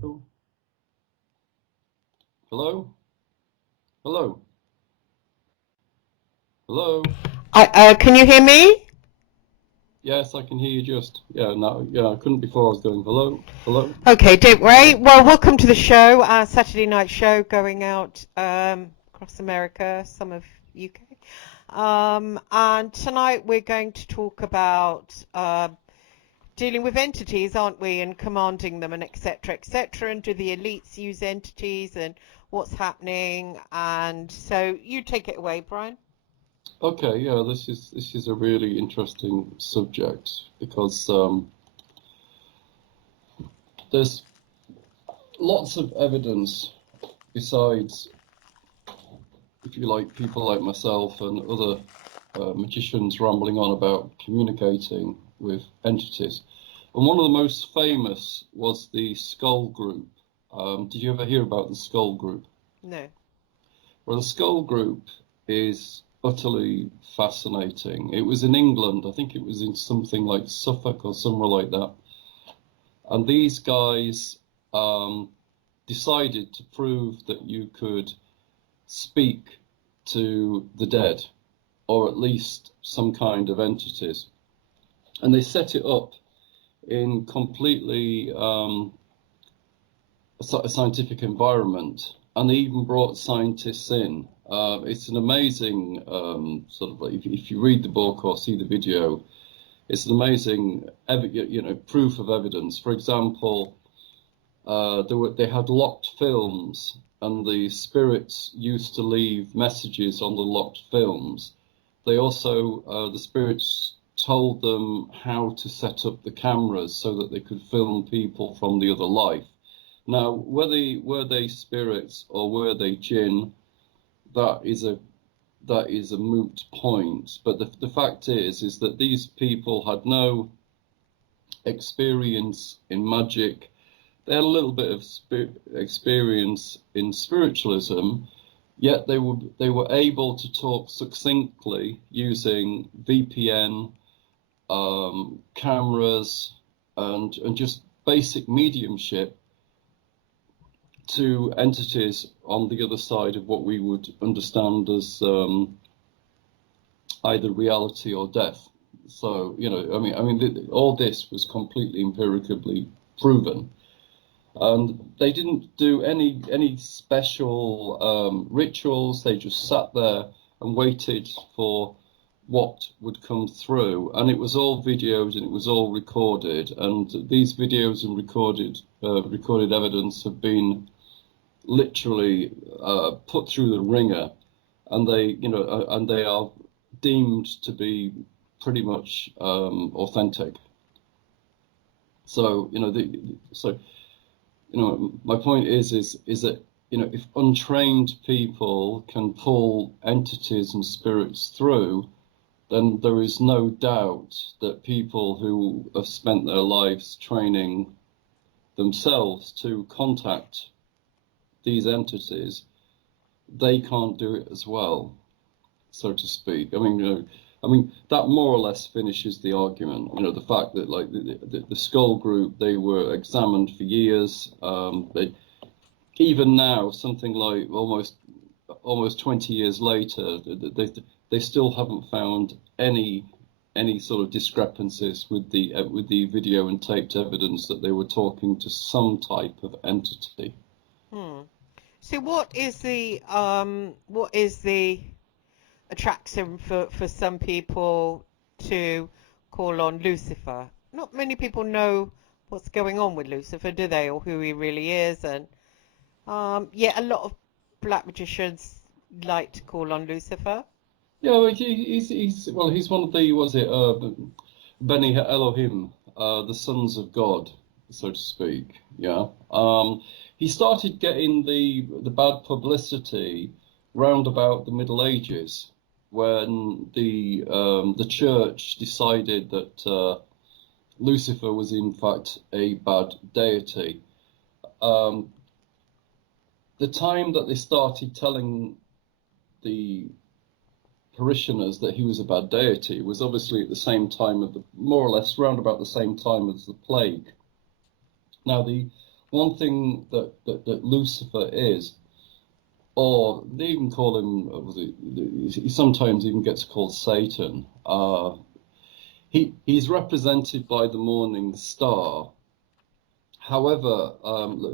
Hello? Hello? Hello? Hello? Can you hear me? Yes, I can hear you just. Yeah, no, yeah, I couldn't before. I was going, hello? Hello? Okay, don't worry. Well, welcome to the show, our Saturday night show going out across America, some of UK. And tonight we're going to talk about dealing with entities, aren't we, and commanding them and etc., and do the elites use entities and what's happening? And so you take it away, Brian. Okay, yeah, this is a really interesting subject because there's lots of evidence besides, if you like, people like myself and other magicians rambling on about communicating with entities. And one of the most famous was the Skull Group. Did you ever hear about the Skull Group? No. Well, the Skull Group is utterly fascinating. It was in England, I think it was in something like Suffolk or somewhere like that. And these guys decided to prove that you could speak to the dead, or at least some kind of entities. And they set it up in completely a scientific environment, and they even brought scientists in. It's an amazing sort of, like, if you read the book or see the video, it's an amazing proof of evidence. For example, they had locked films, and the spirits used to leave messages on the locked films. They also, the spirits told them how to set up the cameras so that they could film people from the other life. Now, were they spirits or were they jinn? That is a moot point. But the fact is that these people had no experience in magic. They had a little bit of experience in spiritualism, yet they were able to talk succinctly using VPN, cameras, and just basic mediumship to entities on the other side of what we would understand as either reality or death. So, all this was completely empirically proven. And they didn't do any special rituals. They just sat there and waited for what would come through. And it was all videoed and it was all recorded. And these videos and recorded evidence have been literally put through the ringer, and they are deemed to be pretty much authentic. So my point is that if untrained people can pull entities and spirits through, then there is no doubt that people who have spent their lives training themselves to contact these entities, they can't do it as well, so to speak. That more or less finishes the argument. The fact that, like, the Skull Group, they were examined for years. Even now, something like almost 20 years later, they still haven't found any sort of discrepancies with the video and taped evidence that they were talking to some type of entity. Hmm. So what is the attraction for some people to call on Lucifer? Not many people know what's going on with Lucifer, do they, or who he really is? And yeah, a lot of black magicians like to call on Lucifer. Yeah, well, he's one of the, was it Beni Elohim, the sons of God, so to speak. Yeah. He started getting the bad publicity round about the Middle Ages, when the church decided that Lucifer was in fact a bad deity. Um, the time that they started telling the parishioners that he was a bad deity was obviously at the same time of more or less round about the same time as the plague. Now, the one thing that Lucifer is, or they even call him, he sometimes even gets called Satan. He's represented by the morning star. However,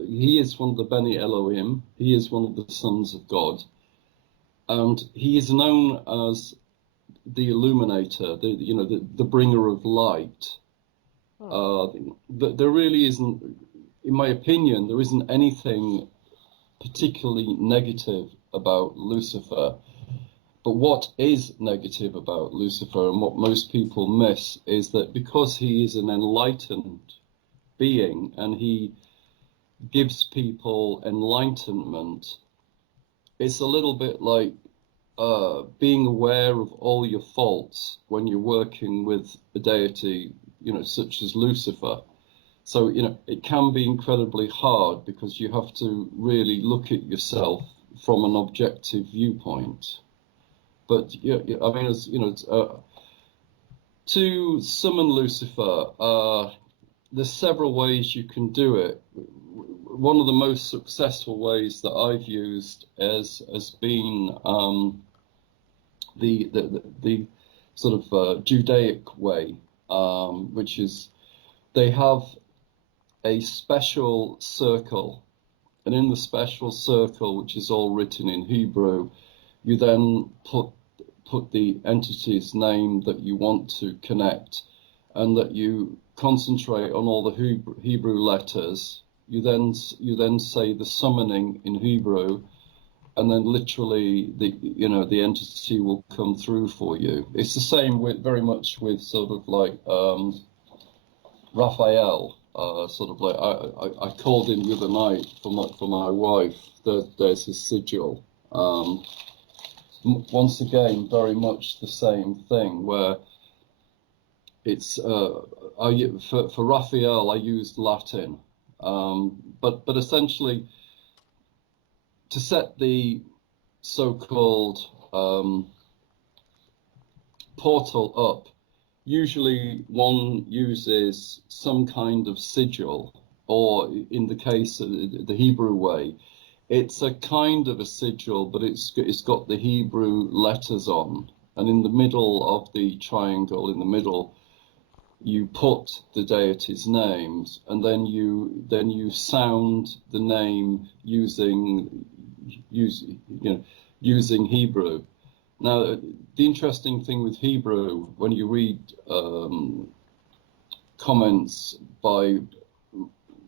he is one of the Beni Elohim. He is one of the sons of God, and he is known as the illuminator, the bringer of light. There really isn't, in my opinion, there isn't anything particularly negative about Lucifer. But what is negative about Lucifer, and what most people miss, is that because he is an enlightened being and he gives people enlightenment, it's a little bit like being aware of all your faults when you're working with a deity, such as Lucifer. So, it can be incredibly hard because you have to really look at yourself from an objective viewpoint. But, I mean, to summon Lucifer, there's several ways you can do it. One of the most successful ways that I've used has been the sort of Judaic way, which is they have a special circle, and in the special circle, which is all written in Hebrew, you then put the entity's name that you want to connect, and that you concentrate on all the Hebrew letters. You then say the summoning in Hebrew, and then literally the entity will come through for you. It's the same very much with sort of like Raphael. Sort of like I called in the other night for my wife. There's his sigil. Once again, very much the same thing, where it's for Raphael I used Latin, but essentially to set the so-called portal up, usually one uses some kind of sigil, or in the case of the Hebrew way, it's a kind of a sigil, but it's got the Hebrew letters on, and in the middle of the triangle, in the middle, you put the deity's names, and then you sound the name using Hebrew. Now, the interesting thing with Hebrew, when you read comments by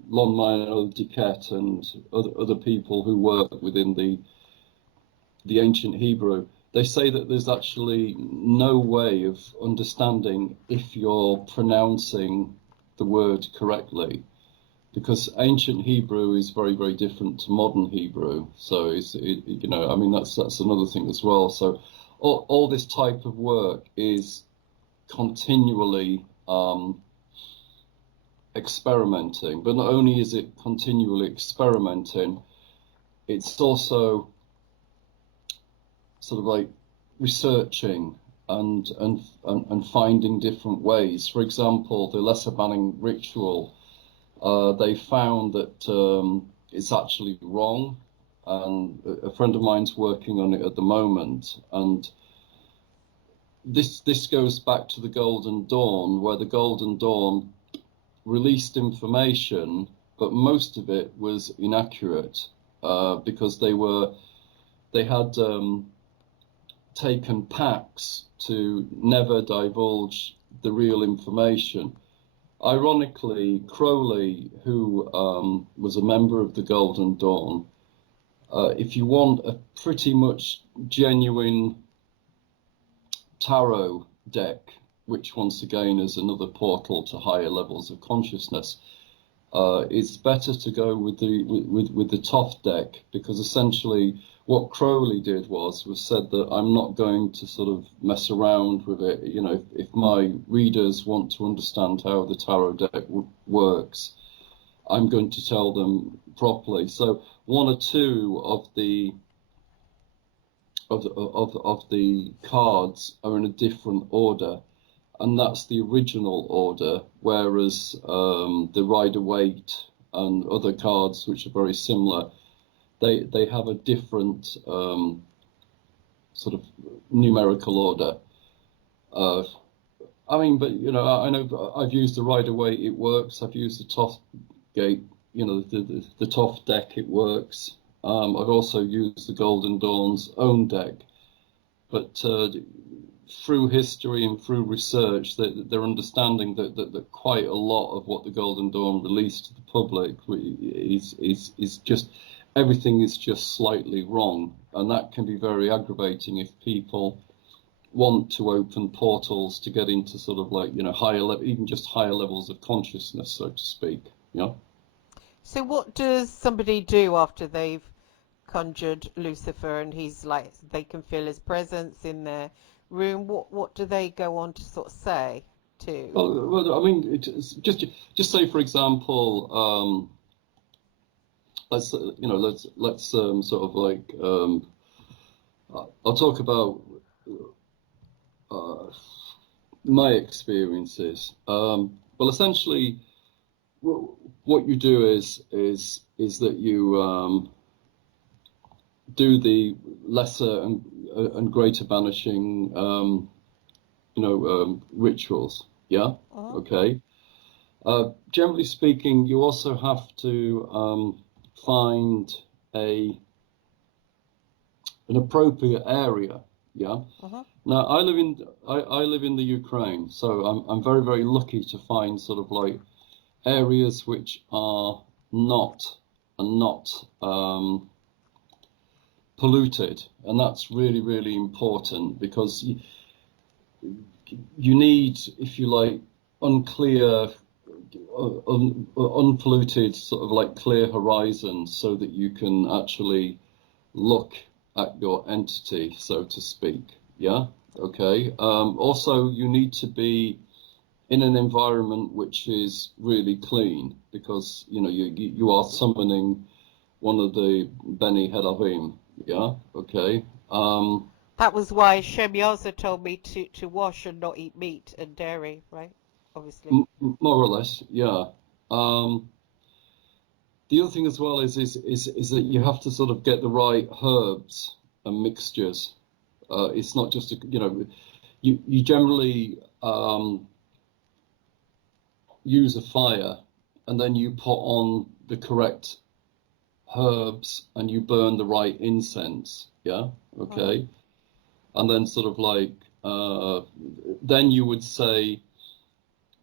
Lon Milo Diquette and other people who work within the ancient Hebrew, they say that there's actually no way of understanding if you're pronouncing the word correctly, because ancient Hebrew is very, very different to modern Hebrew. So I mean, that's another thing as well. So all this type of work is continually experimenting, but not only is it continually experimenting, it's also sort of like researching and finding different ways. For example, the lesser banning ritual, they found that it's actually wrong, and a friend of mine's working on it at the moment, and this goes back to the Golden Dawn, where the Golden Dawn released information, but most of it was inaccurate, because they had taken pacts to never divulge the real information. Ironically, Crowley, who was a member of the Golden Dawn, if you want a pretty much genuine tarot deck, which once again is another portal to higher levels of consciousness, it's better to go with the Thoth deck, because essentially what Crowley did was said that I'm not going to sort of mess around with it. If my readers want to understand how the tarot deck works, I'm going to tell them properly. So one or two of the cards are in a different order, and that's the original order, whereas the Rider-Waite and other cards which are very similar, they have a different sort of numerical order. I mean, but I know I've used the Rider-Waite, it works. I've used the Toth Gate, the Toth deck, it works. I've also used the Golden Dawn's own deck, but through history and through research, they're understanding that quite a lot of what the Golden Dawn released to the public is just everything is just slightly wrong, and that can be very aggravating if people want to open portals to get into sort of like higher level, even just higher levels of consciousness, so to speak. So what does somebody do after they've conjured Lucifer and he's like, they can feel his presence in their room? What do they go on to sort of say to? Well, I mean, just say for example, let's sort of like I'll talk about my experiences. Well, essentially, what you do is that you do the lesser and greater banishing, rituals. Yeah. Uh-huh. Okay. Generally speaking, you also have to find an appropriate area. Yeah. Uh-huh. Now I live in the Ukraine, so I'm very, very lucky to find sort of like areas which are not polluted, and that's really, really important, because you need, if you like, unclear, unpolluted, sort of like clear horizons, so that you can actually look at your entity, so to speak. Yeah. Okay. Also, you need to be in an environment which is really clean, because you are summoning one of the Beni Elohim. Yeah. Okay. That was why Shemyaza told me to wash and not eat meat and dairy, right? Obviously. More or less. Yeah. The other thing as well is that you have to sort of get the right herbs and mixtures. It's not just you generally use a fire, and then you put on the correct herbs and you burn the right incense. Yeah. Okay. And then sort of like then you would say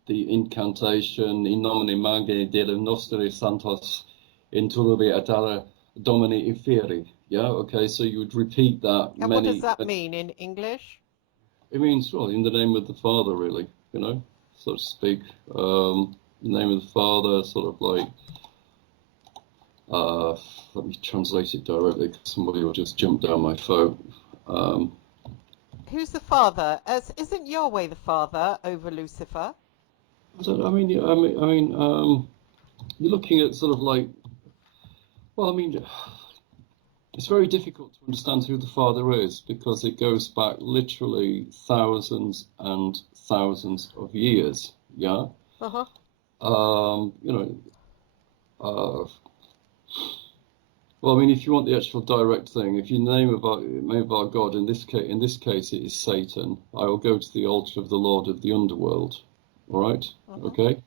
the incantation in nomine Magi Dei Nostri Santos in turbe atara Domini inferi. Yeah. Okay. So you would repeat that And what does that mean in English? It means, well, in the name of the Father, really, so to speak. In the name of the Father, sort of like, let me translate it directly, because somebody will just jump down my phone. Who's the Father? Isn't Yahweh the Father over Lucifer? I mean, you're looking at sort of like, well, I mean, it's very difficult to understand who the Father is, because it goes back literally thousands and thousands of years. Yeah. Uh-huh. Well, I mean, if you want the actual direct thing, if you name of our God, in this case it is Satan, I will go to the altar of the Lord of the underworld. All right. Uh-huh. Okay.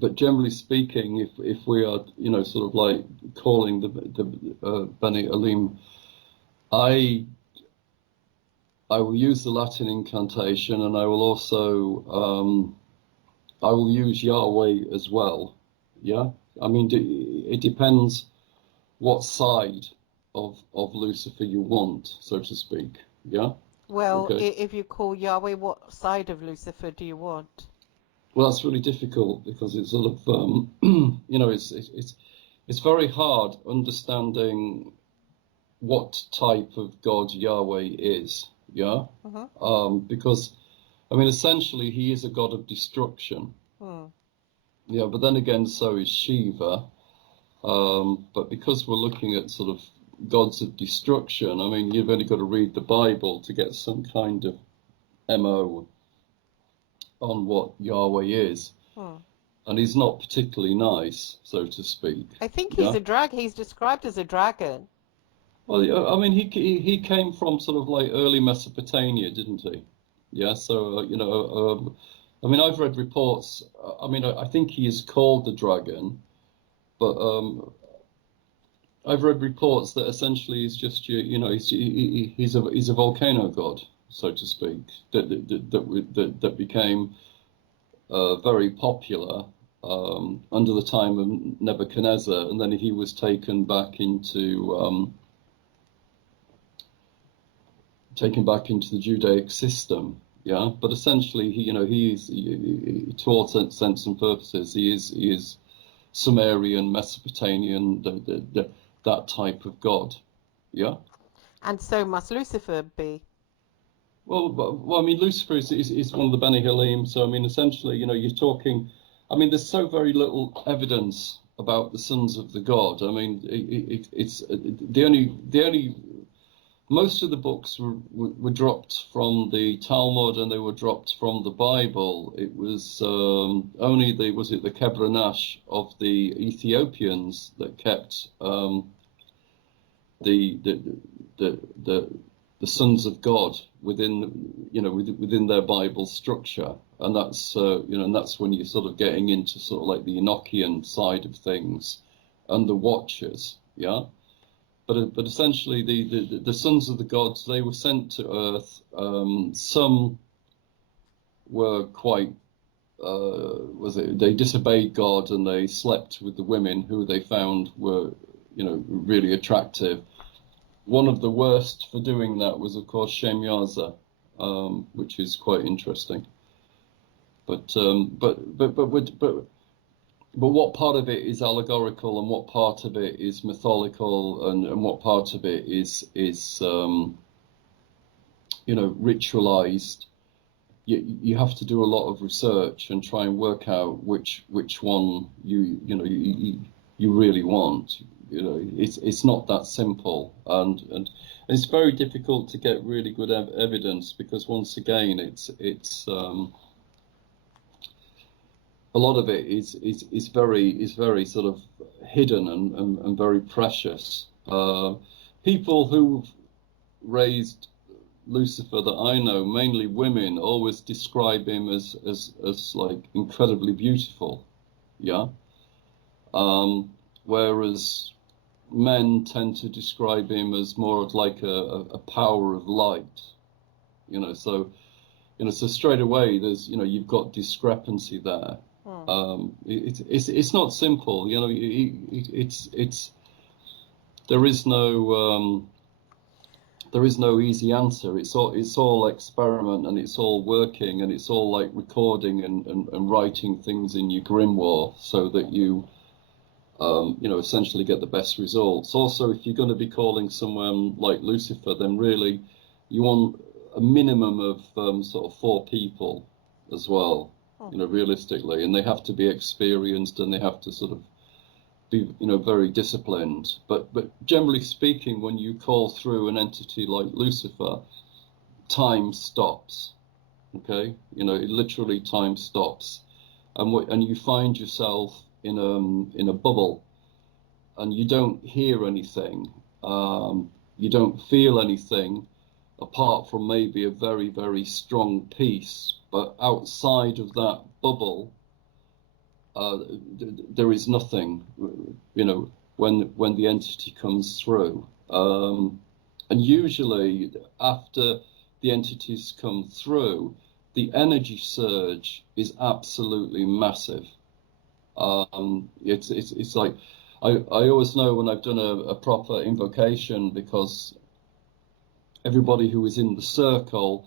But generally speaking, if we are, sort of like calling the Beni Elohim, I will use the Latin incantation, and I will also I will use Yahweh as well. Yeah. I mean, it depends what side of Lucifer you want, so to speak. Yeah. Well, Okay. if you call Yahweh, what side of Lucifer do you want? Well, that's really difficult, because it's sort of it's very hard understanding what type of God Yahweh is. Yeah. Uh-huh. Because I mean, essentially, he is a god of destruction. Yeah, but then again, so is Shiva. But because we're looking at sort of gods of destruction, I mean, you've only got to read the Bible to get some kind of MO on what Yahweh is. and he's not particularly nice, so to speak. I think he's Yeah. a he's described as a dragon. Well, yeah, I mean, he came from sort of like early Mesopotamia, didn't he? Yeah. So I mean, I've read reports. I mean, I think he is called the dragon, but I've read reports that essentially he's just he's a volcano god, so to speak, that became very popular under the time of Nebuchadnezzar, and then he was taken back into the Judaic system. Yeah, but essentially, to all intents and purposes, he is Sumerian, Mesopotamian, that type of god. Yeah. And so must Lucifer be. Well, I mean, Lucifer is one of the Beni Halim. So, I mean, essentially, you're talking. I mean, there's so very little evidence about the sons of the god. I mean, it's the only most of the books were dropped from the Talmud, and they were dropped from the Bible. It was only the Kebranash of the Ethiopians that kept the the sons of God within their Bible structure, and that's when you're sort of getting into sort of like the Enochian side of things, and the Watchers, yeah. But essentially, the sons of the gods, they were sent to Earth. Some were quite they disobeyed God, and they slept with the women who they found were really attractive. One of the worst for doing that was, of course, Shem Yaza, which is quite interesting. But what part of it is allegorical, and what part of it is mythological, and what part of it is ritualized? You have to do a lot of research and try and work out which one you really want. It's not that simple, and it's very difficult to get really good evidence, because once again, it's a lot of it is very sort of hidden and very precious. People who've raised Lucifer that I know, mainly women, always describe him as like incredibly beautiful, yeah. Whereas men tend to describe him as more of like a power of light, So straight away there's you've got discrepancy there. It's not simple, it's there is no easy answer. It's all experiment, and it's all working, and it's all like recording and writing things in your grimoire, so that you essentially get the best results. Also, if you're going to be calling someone like Lucifer, then really you want a minimum of sort of 4 people as well, realistically, and they have to be experienced, and they have to sort of be very disciplined. But generally speaking, when you call through an entity like Lucifer, time stops. Okay, it literally time stops, and you find yourself in a bubble, and you don't hear anything, you don't feel anything, apart from maybe a very, very strong peace. But outside of that bubble, there is nothing, when the entity comes through. And usually after the entities come through, the energy surge is absolutely massive. It's like, I always know when I've done a proper invocation, because everybody who is in the circle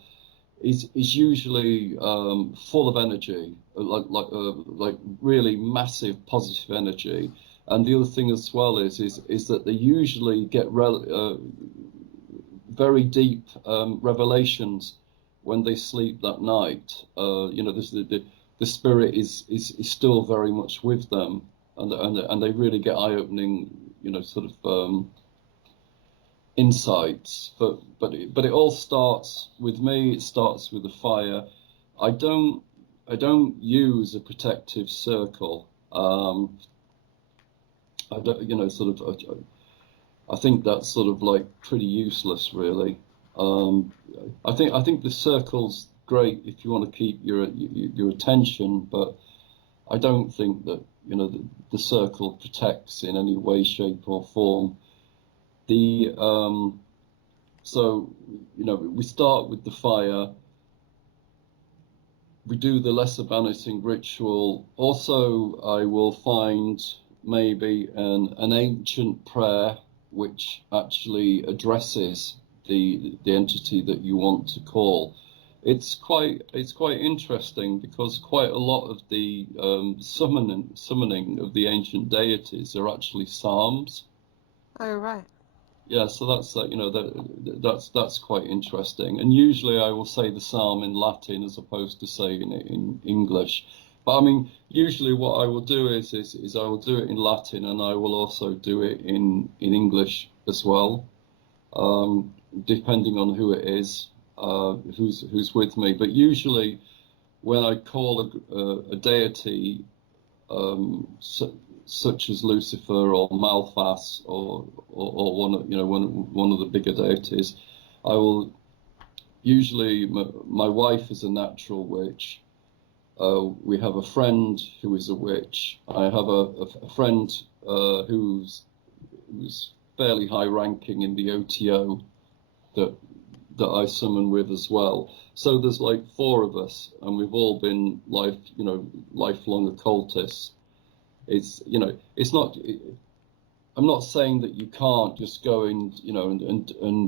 is usually full of energy, like really massive positive energy. And the other thing as well is that they usually get very deep revelations when they sleep that night. The spirit is still very much with them, and they really get eye-opening, sort of insights. But it all starts with me. It starts with the fire. I don't don't use a protective circle. I don't, I think that's sort of like pretty useless, really. I think the circle's great if you want to keep your attention, but I don't think that the circle protects in any way, shape, or form. The So we start with the fire. We do the lesser banishing ritual. Also, I will find maybe an ancient prayer which actually addresses the entity that you want to call. It's quite interesting because quite a lot of the summoning of the ancient deities are actually psalms. Oh, right. Yeah, so that's quite interesting. And usually I will say the psalm in Latin as opposed to saying it in English. But I mean, usually what I will do is I will do it in Latin, and I will also do it in English as well, depending on who it is, who's with me. But usually when I call a deity, such as Lucifer or Malphas or one of the bigger deities, I will usually, my wife is a natural witch. We have a friend who is a witch. I have a friend who's fairly high ranking in the OTO that I summon with as well. So there's like 4 of us, and we've all been lifelong occultists. It's not. I'm not saying that you can't just go and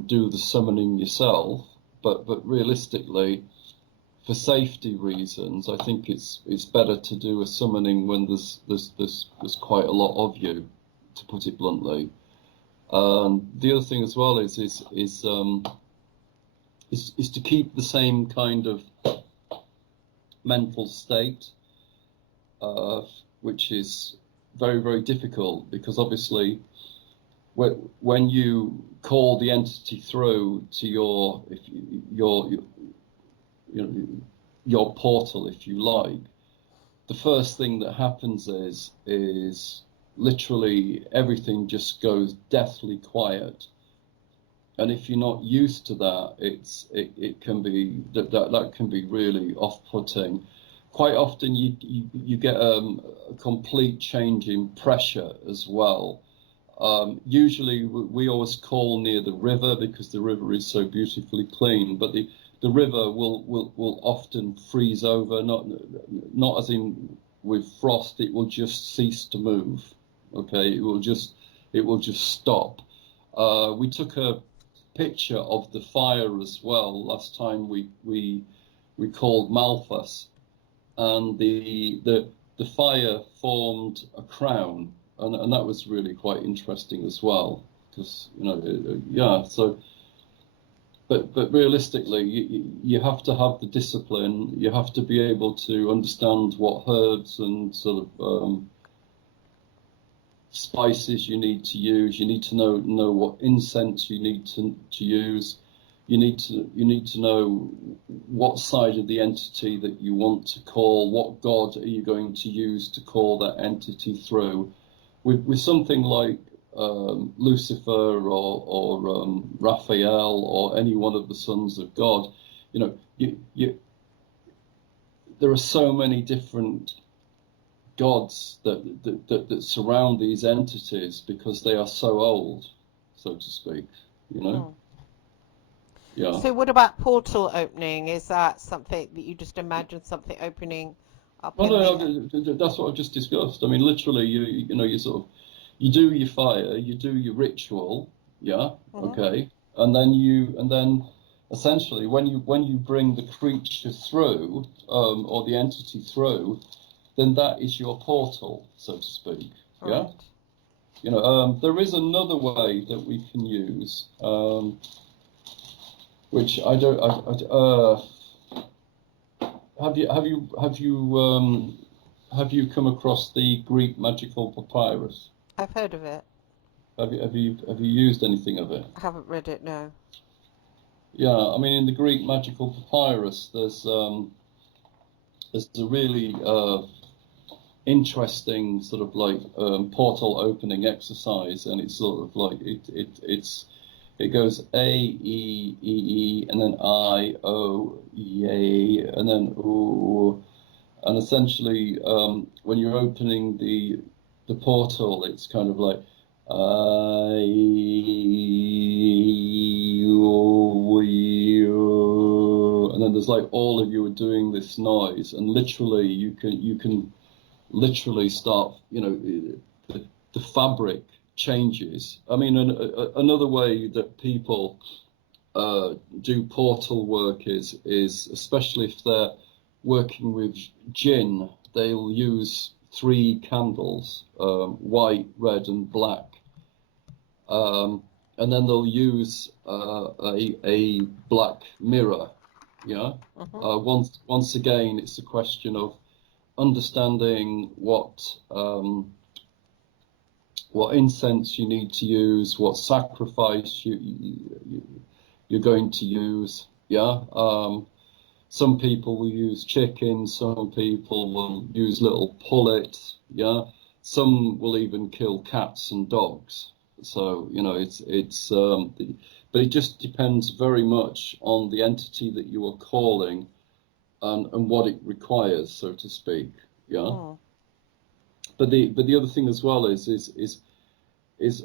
do the summoning yourself, but realistically, for safety reasons, I think it's better to do a summoning when there's quite a lot of you, to put it bluntly. The other thing as well is to keep the same kind of mental state, which is very, very difficult because obviously when you call the entity through to your portal, if you like, the first thing that happens is literally everything just goes deathly quiet. And if you're not used to that, it can be that can be really off-putting. Quite often you get a complete change in pressure as well. Usually we always call near the river because the river is so beautifully clean, but the river will often freeze over, not as in with frost, it will just cease to move. Okay, it will just stop. We took a picture of the fire as well last time we called Malphas, and the fire formed a crown, and that was really quite interesting as well because so. But realistically, you have to have the discipline. You have to be able to understand what herbs and sort of spices you need to use. You need to know what incense you need to use. You need to know what side of the entity that you want to call. What god are you going to use to call that entity through? With something like Lucifer or Raphael or any one of the sons of God, there are so many different gods that surround these entities because they are so old, so to speak. Yeah. So what about portal opening? Is that something that you just imagine something opening up in the... That's what I've just discussed. I mean, literally, you do your fire, you do your ritual, yeah, okay, and then essentially when you bring the creature through, or the entity through, then that is your portal, so to speak. Yeah. Right. There is another way that we can use, which I don't. Have you come across the Greek magical papyrus? I've heard of it. Have you used anything of it? I haven't read it, no. Yeah, I mean in the Greek magical papyrus, there's there's a really interesting sort of like portal opening exercise, and it's sort of like it goes A E E E and then I O yay and then ooh, and essentially when you're opening the portal, it's kind of like I and then there's like all of you are doing this noise, and literally you can literally start, the fabric changes. I mean, another way that people do portal work is especially if they're working with jinn, they'll use 3 candles, white, red, and black, and then they'll use a black mirror. Yeah. Once again, it's a question of understanding what incense you need to use, what sacrifice you're going to use. Yeah. Some people will use chicken. Some people will use little pullets. Yeah. Some will even kill cats and dogs. So but it just depends very much on the entity that you are calling and what it requires, so to speak. Yeah. Oh. But the other thing as well is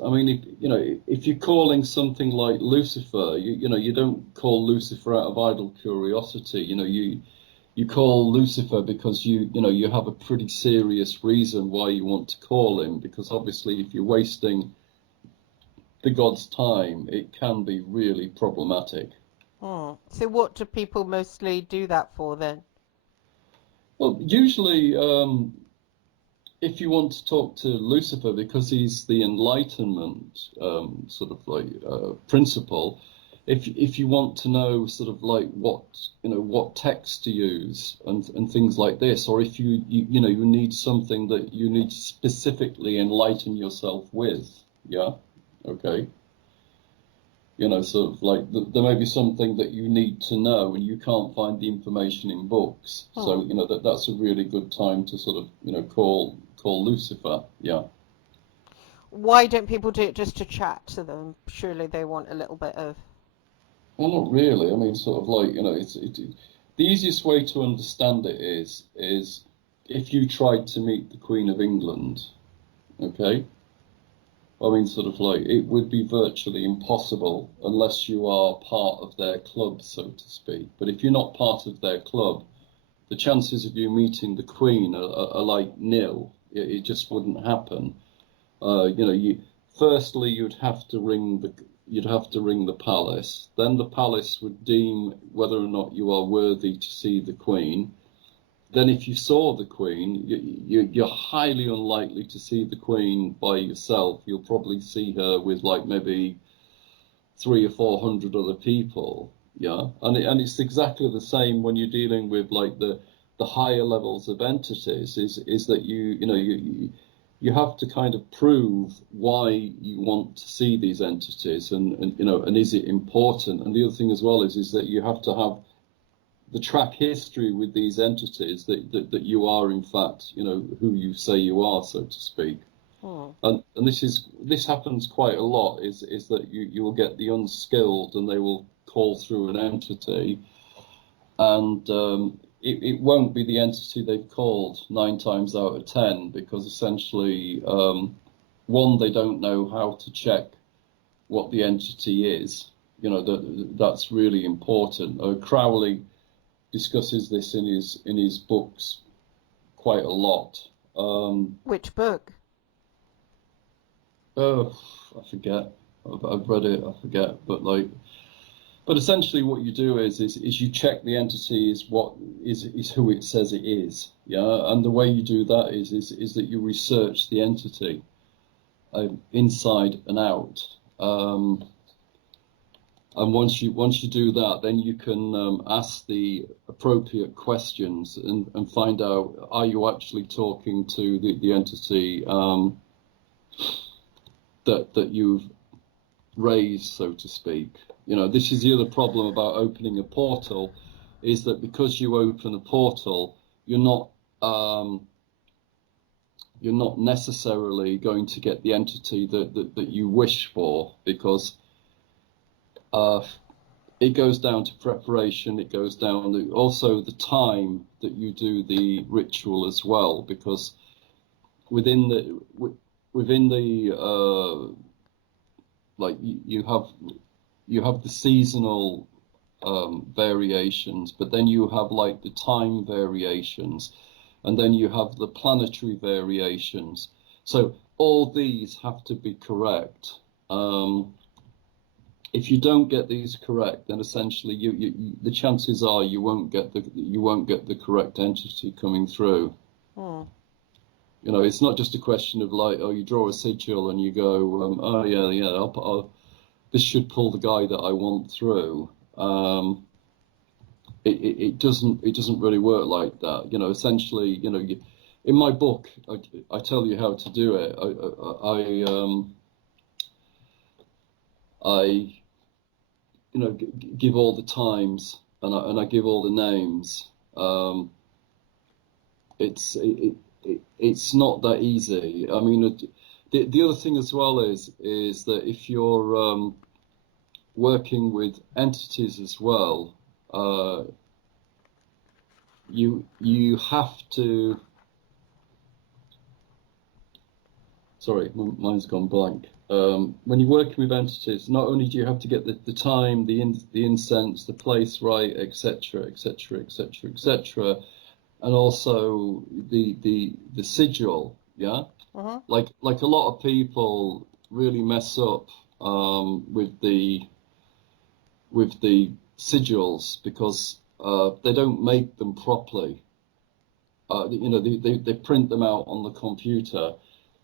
I mean, if you're calling something like Lucifer, you don't call Lucifer out of idle curiosity. You call Lucifer because you have a pretty serious reason why you want to call him, because obviously if you're wasting the god's time, it can be really problematic. Oh. So what do people mostly do that for then? Well, usually, if you want to talk to Lucifer, because he's the enlightenment sort of like principle, if you want to know sort of like what text to use and things like this, or if you need something that you need to specifically enlighten yourself with, yeah, okay. Sort of like there may be something that you need to know and you can't find the information in books. So, that's a really good time to sort of, call Lucifer. Yeah. Why don't people do it just to chat to them? Surely they want a little bit of... Well, not really. I mean, sort of like, the easiest way to understand it is if you tried to meet the Queen of England, okay? I mean, sort of like, it would be virtually impossible unless you are part of their club, so to speak. But if you're not part of their club, the chances of you meeting the Queen are like nil. It just wouldn't happen. Firstly, you'd have to ring the palace. Then the palace would deem whether or not you are worthy to see the Queen. Then if you saw the Queen, you're highly unlikely to see the Queen by yourself. You'll probably see her with like maybe 300 or 400 other people. Yeah, and it's exactly the same when you're dealing with like the higher levels of entities. Is that you have to kind of prove why you want to see these entities, and is it important? And the other thing as well is that you have to have the track history with these entities that you are in fact who you say you are, so to speak. And this happens quite a lot is that you will get the unskilled and they will call through an entity, and it won't be the entity they've called 9 times out of 10, because essentially one, they don't know how to check what the entity is. That's really important. Crowley discusses this in his books quite a lot. Which book? Oh, I forget. I've read it. I forget. But essentially, what you do is you check the entity is what is who it says it is. Yeah, and the way you do that is that you research the entity inside and out. And once you do that, then you can ask the appropriate questions and find out, are you actually talking to the entity that you've raised, so to speak. This is the other problem about opening a portal, is that because you open a portal, you're not necessarily going to get the entity that you wish for, because it goes down to preparation. It goes down to also the time that you do the ritual as well, because within the like you have the seasonal variations, but then you have like the time variations, and then you have the planetary variations. So all these have to be correct. If you don't get these correct, then essentially the chances are you won't get the correct entity coming through. Hmm. You know, it's not just a question of like, oh, you draw a sigil and you go, oh yeah, this should pull the guy that I want through. It doesn't really work like that. You know, essentially, you know, in my book, I tell you how to do it. I you know, give all the times, and I give all the names. It's not that easy. I mean, the other thing as well is that if you're working with entities as well, you have to. Sorry, mine's gone blank. When you're working with entities, not only do you have to get the time, the incense, the place right, etc., etc., etc., etc., and also the sigil, yeah. Uh-huh. Like a lot of people really mess up with the sigils because they don't make them properly. You know, they print them out on the computer,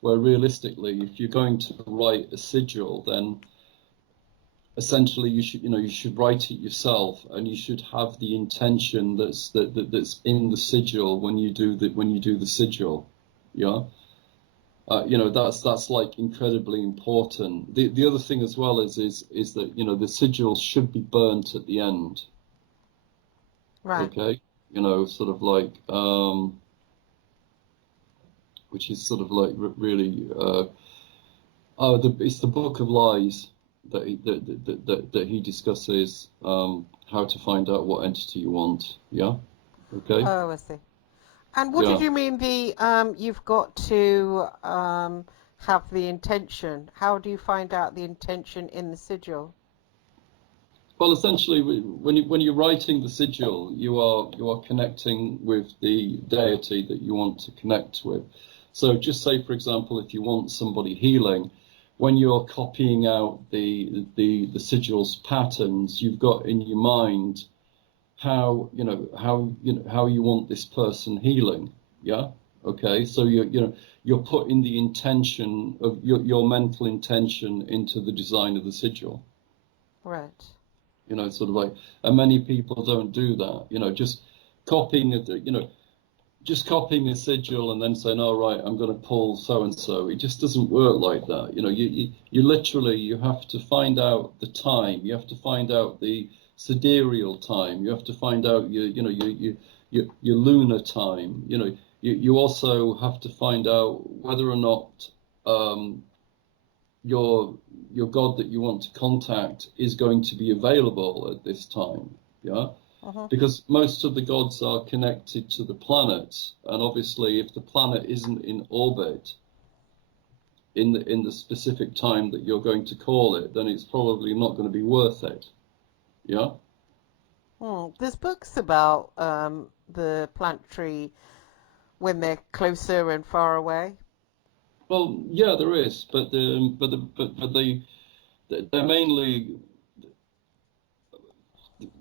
where realistically, if you're going to write a sigil, then essentially you should write it yourself, and you should have the intention that's in the sigil when you do the sigil. Yeah. You know, that's like incredibly important. The other thing as well is that, you know, the sigils should be burnt at the end. Right. Okay. You know, sort of like which is sort of like really it's the Book of Lies that he discusses how to find out what entity you want. Yeah. Okay. Oh, I see. And what did Yeah. you mean you've got to have the intention? How do you find out the intention in the sigil? Well, essentially, when you're writing the sigil, you are connecting with the deity that you want to connect with. So, just say, for example, if you want somebody healing, when you're copying out the sigil's patterns, you've got in your mind how you want this person healing. Yeah. Okay. So you're putting the intention of your mental intention into the design of the sigil. Right. You know, sort of like, and many people don't do that. You know, just copying a sigil and then saying, "All right, I'm going to pull so and so." It just doesn't work like that. You know, you literally you have to find out the time. You have to find out the sidereal time. You have to find out your lunar time. You know, you also have to find out whether or not um, your god that you want to contact is going to be available at this time. Yeah. Uh-huh. Because most of the gods are connected to the planets, and obviously if the planet isn't in orbit in the specific time that you're going to call it, then it's probably not going to be worth it. Yeah. There's books about the planetary when they're closer and far away. Well, yeah, there is, they're mainly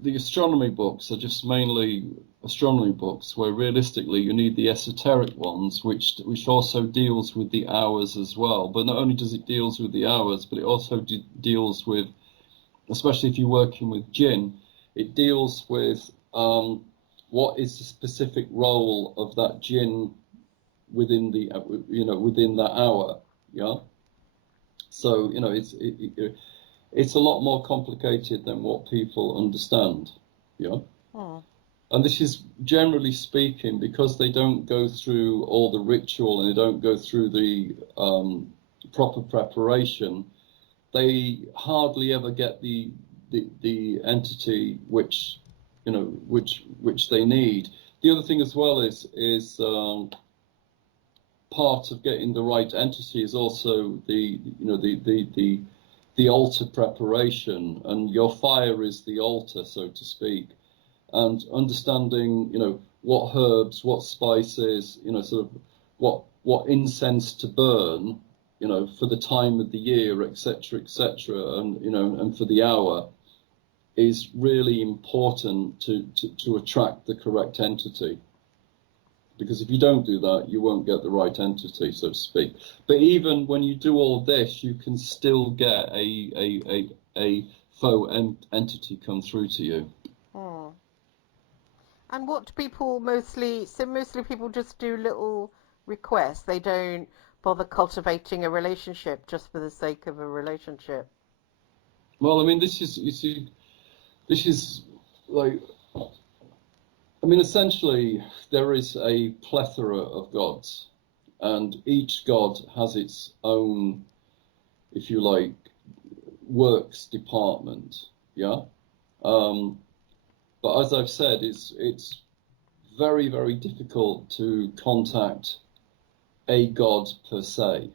the astronomy books are just mainly astronomy books, where realistically you need the esoteric ones, which also deals with the hours as well. But not only does it deals with the hours, but it also deals with, especially if you're working with jinn, it deals with what is the specific role of that jinn within the within that hour. Yeah. So it's a lot more complicated than what people understand. Yeah. Hmm. And this is generally speaking because they don't go through all the ritual and they don't go through the proper preparation. They hardly ever get the entity which which they need. The other thing as well is part of getting the right entity is also the altar preparation, and your fire is the altar, so to speak, and understanding what herbs, what spices, sort of what incense to burn, for the time of the year, etc., etc., and and for the hour is really important to attract the correct entity. Because if you don't do that, you won't get the right entity, so to speak. But even when you do all this, you can still get a faux entity come through to you. Hmm. And what do people mostly? So mostly people just do little requests. They don't bother cultivating a relationship just for the sake of a relationship. Well, I mean, this is like, I mean, essentially, there is a plethora of gods, and each god has its own, if you like, works department. Yeah. But as I've said, it's very, very difficult to contact a god per se.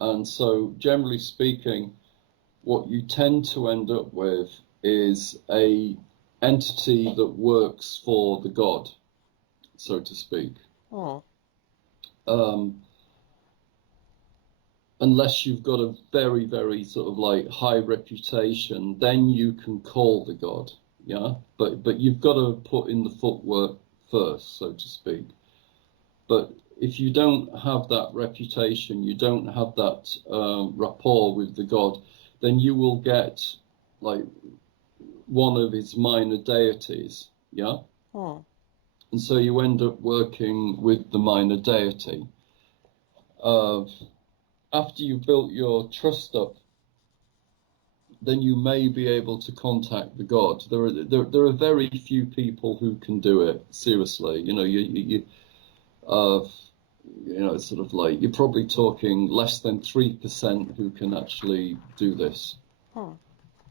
And so, generally speaking, what you tend to end up with is a entity that works for the god, so to speak. Hmm. Unless you've got a very, very sort of like high reputation, then you can call the god, yeah. But you've got to put in the footwork first, so to speak. But if you don't have that reputation, you don't have that rapport with the god, then you will get like one of his minor deities, yeah? Hmm. And so you end up working with the minor deity. After you've built your trust up, then you may be able to contact the god. There are very few people who can do it seriously. It's sort of like you're probably talking less than 3% who can actually do this. Hmm.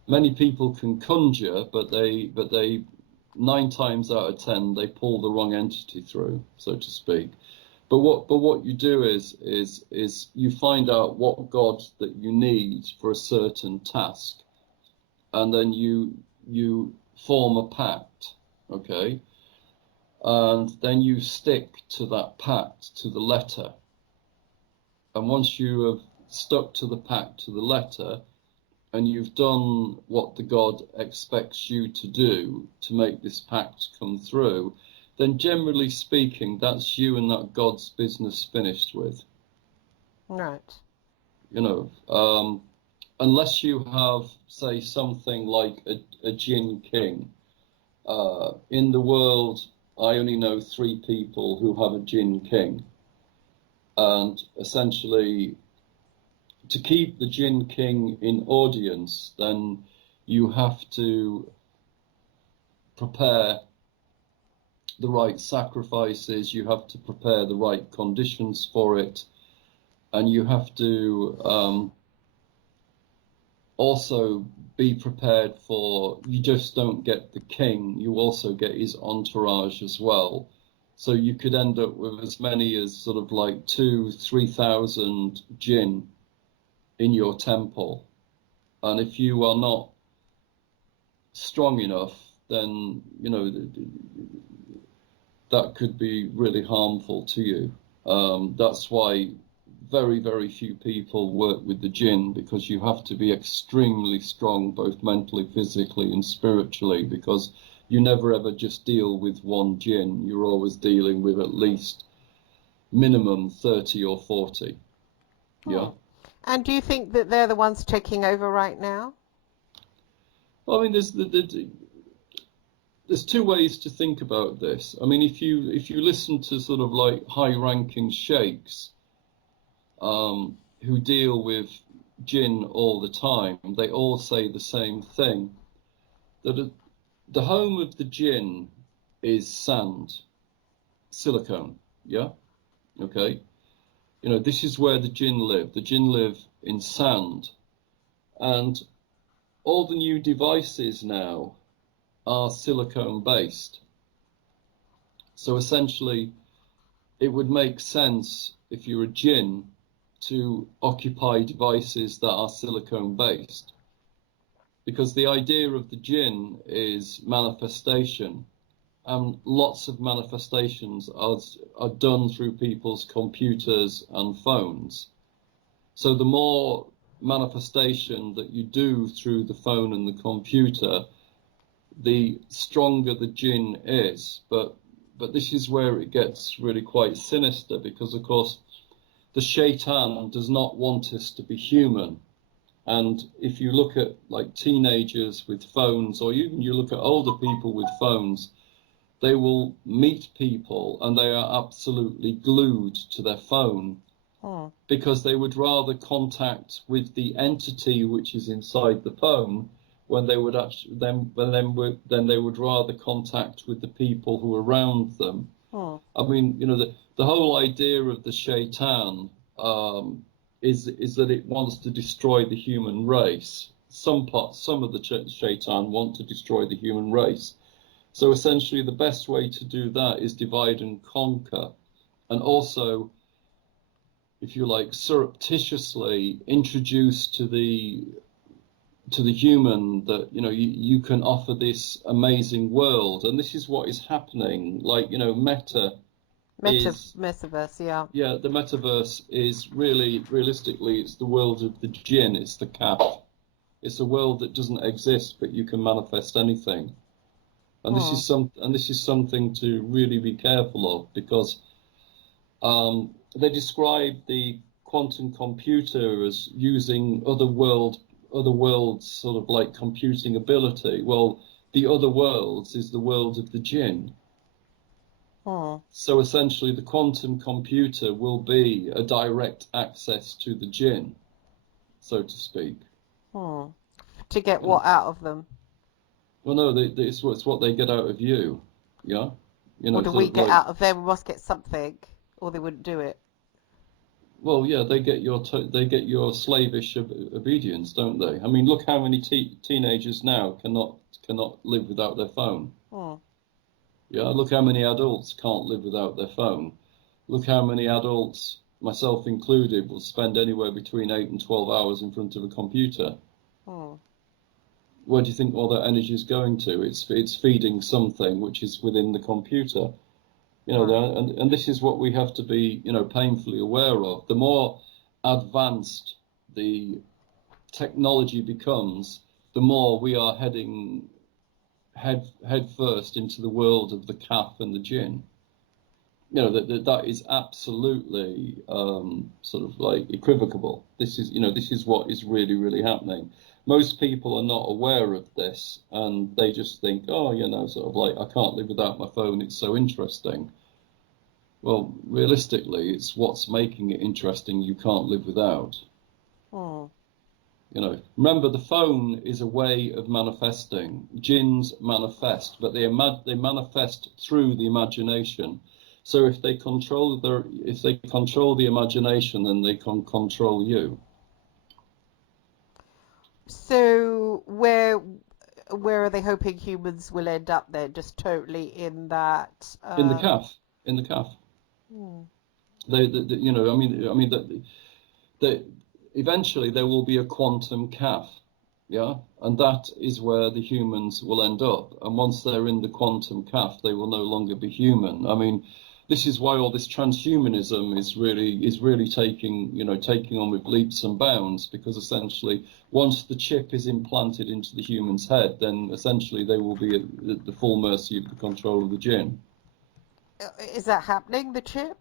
Many people can conjure, but they 9 times out of 10 they pull the wrong entity through, so to speak. But what you do is you find out what god that you need for a certain task, and then you form a pact, okay, and then you stick to that pact to the letter. And once you have stuck to the pact to the letter, and you've done what the god expects you to do to make this pact come through, then generally speaking, that's you and that god's business finished with. Right. Unless you have, say, something like a Jinn king. In the world, I only know 3 people who have a Jinn king. And essentially, to keep the Jinn king in audience, then you have to prepare the right sacrifices, you have to prepare the right conditions for it, and you have to also be prepared for, you just don't get the king, you also get his entourage as well. So you could end up with as many as sort of like 2,000-3,000 jinn in your temple. And if you are not strong enough, then, that could be really harmful to you. That's why very, very few people work with the jinn, because you have to be extremely strong, both mentally, physically, and spiritually, because you never ever just deal with one jinn. You're always dealing with at least minimum 30 or 40. Yeah. And do you think that they're the ones taking over right now? Well, I mean, there's 2 ways to think about this. I mean, if you listen to sort of like high-ranking sheikhs, who deal with jinn all the time, they all say the same thing, that the home of the jinn is sand, silicone. Yeah, okay. You know, this is where the jinn live. The jinn live in sand, and all the new devices now are silicone based. So essentially, it would make sense if you're a jinn to occupy devices that are silicone based, because the idea of the jinn is manifestation, and lots of manifestations are done through people's computers and phones. So the more manifestation that you do through the phone and the computer, the stronger the jinn is. But this is where it gets really quite sinister, because of course the shaitan does not want us to be human. And if you look at like teenagers with phones, or even you look at older people with phones, they will meet people and they are absolutely glued to their phone, because they would rather contact with the entity which is inside the phone when they would actually then they would rather contact with the people who are around them. I mean, you know, the whole idea of the shaitan is that it wants to destroy the human race. Some of the shaitan want to destroy the human race. So essentially, the best way to do that is divide and conquer, and also, if you like, surreptitiously introduce to the human that, you know, you can offer this amazing world. And this is what is happening. Like, you know, Metaverse, yeah. The metaverse is really, realistically, it's the world of the jinn, it's the kaf. It's a world that doesn't exist, but you can manifest anything. And this is something to really be careful of, because they describe the quantum computer as using other worlds sort of like computing ability. Well, the other worlds is the world of the jinn. So essentially, the quantum computer will be a direct access to the jinn, so to speak. To get what out of them? Well, no, it's what they get out of you. Yeah, you know. Or do we get out of them? We must get something, or they wouldn't do it. Well, yeah, they get your slavish obedience, don't they? I mean, look how many teenagers now cannot live without their phone. Yeah, look how many adults can't live without their phone. Look how many adults, myself included, will spend anywhere between 8 and 12 hours in front of a computer. Where do you think all that energy is going to? It's feeding something which is within the computer. You know, and this is what we have to be, you know, painfully aware of. The more advanced the technology becomes, the more we are heading head first into the world of the kaf and the jinn. You know, that is absolutely sort of like equivocal. This is what is really, really happening. Most people are not aware of this, and they just think, oh, you know, sort of like, I can't live without my phone, it's so interesting. Well, realistically, it's what's making it interesting you can't live without. You know, remember, the phone is a way of manifesting. Jinns manifest, but they manifest through the imagination. So if they control the imagination, then they can control you. So where are they hoping humans will end up then? Just totally in that in the kaf. They you know, I mean that eventually there will be a quantum kaf, yeah, and that is where the humans will end up. And once they're in the quantum kaf, they will no longer be human. I mean, this is why all this transhumanism is really taking on with leaps and bounds, because essentially once the chip is implanted into the human's head, then essentially they will be at the full mercy of the control of the jinn. Is that happening, the chip?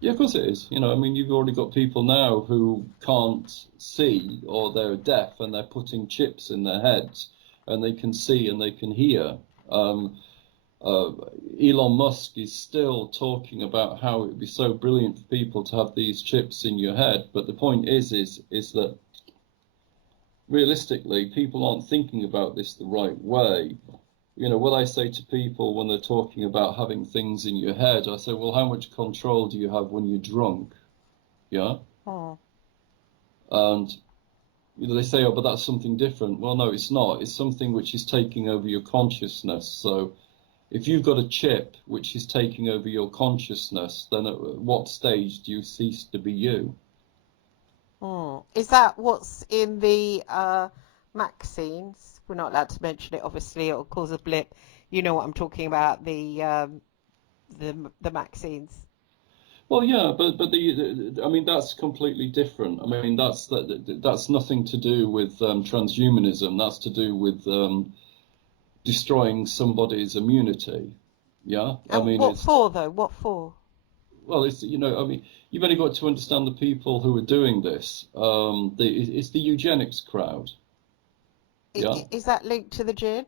Yeah, of course it is. You know, I mean, you've already got people now who can't see, or they're deaf, and they're putting chips in their heads, and they can see and they can hear. Elon Musk is still talking about how it would be so brilliant for people to have these chips in your head. But the point is that realistically, people aren't thinking about this the right way. what I say to people when they're talking about having things in your head, I say, well, how much control do you have when you're drunk? Yeah. Oh. And they say, oh, but that's something different. Well, no, it's not. It's something which is taking over your consciousness. So if you've got a chip which is taking over your consciousness, then at what stage do you cease to be you? Is that what's in the magazines? We're not allowed to mention it, obviously. It'll cause a blip. You know what I'm talking about, the magazines. Well, yeah, but I mean that's completely different. I mean that's nothing to do with transhumanism. That's to do with destroying somebody's immunity. Yeah, I And mean what it's for, though? What for? well, it's I mean you've only got to understand the people who are doing this. It's the eugenics crowd. Yeah. Is that linked to the gin?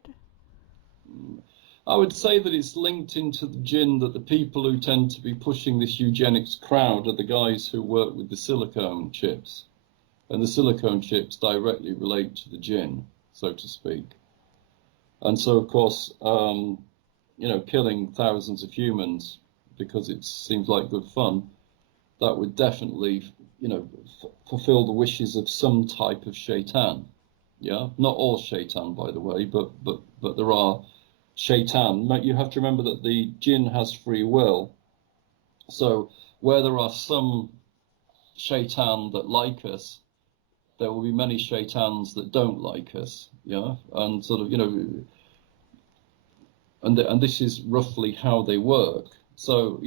I would say that it's linked into the gin that the people who tend to be pushing this eugenics crowd are the guys who work with the silicone chips. And the silicone chips directly relate to the gin, so to speak. And so, of course, killing thousands of humans because it seems like good fun, that would definitely, fulfill the wishes of some type of shaitan. Yeah, not all shaitan, by the way, but there are shaitan. You have to remember that the jinn has free will. So where there are some shaitan that like us, there will be many shaitans that don't like us. Yeah, and sort of and this is roughly how they work. So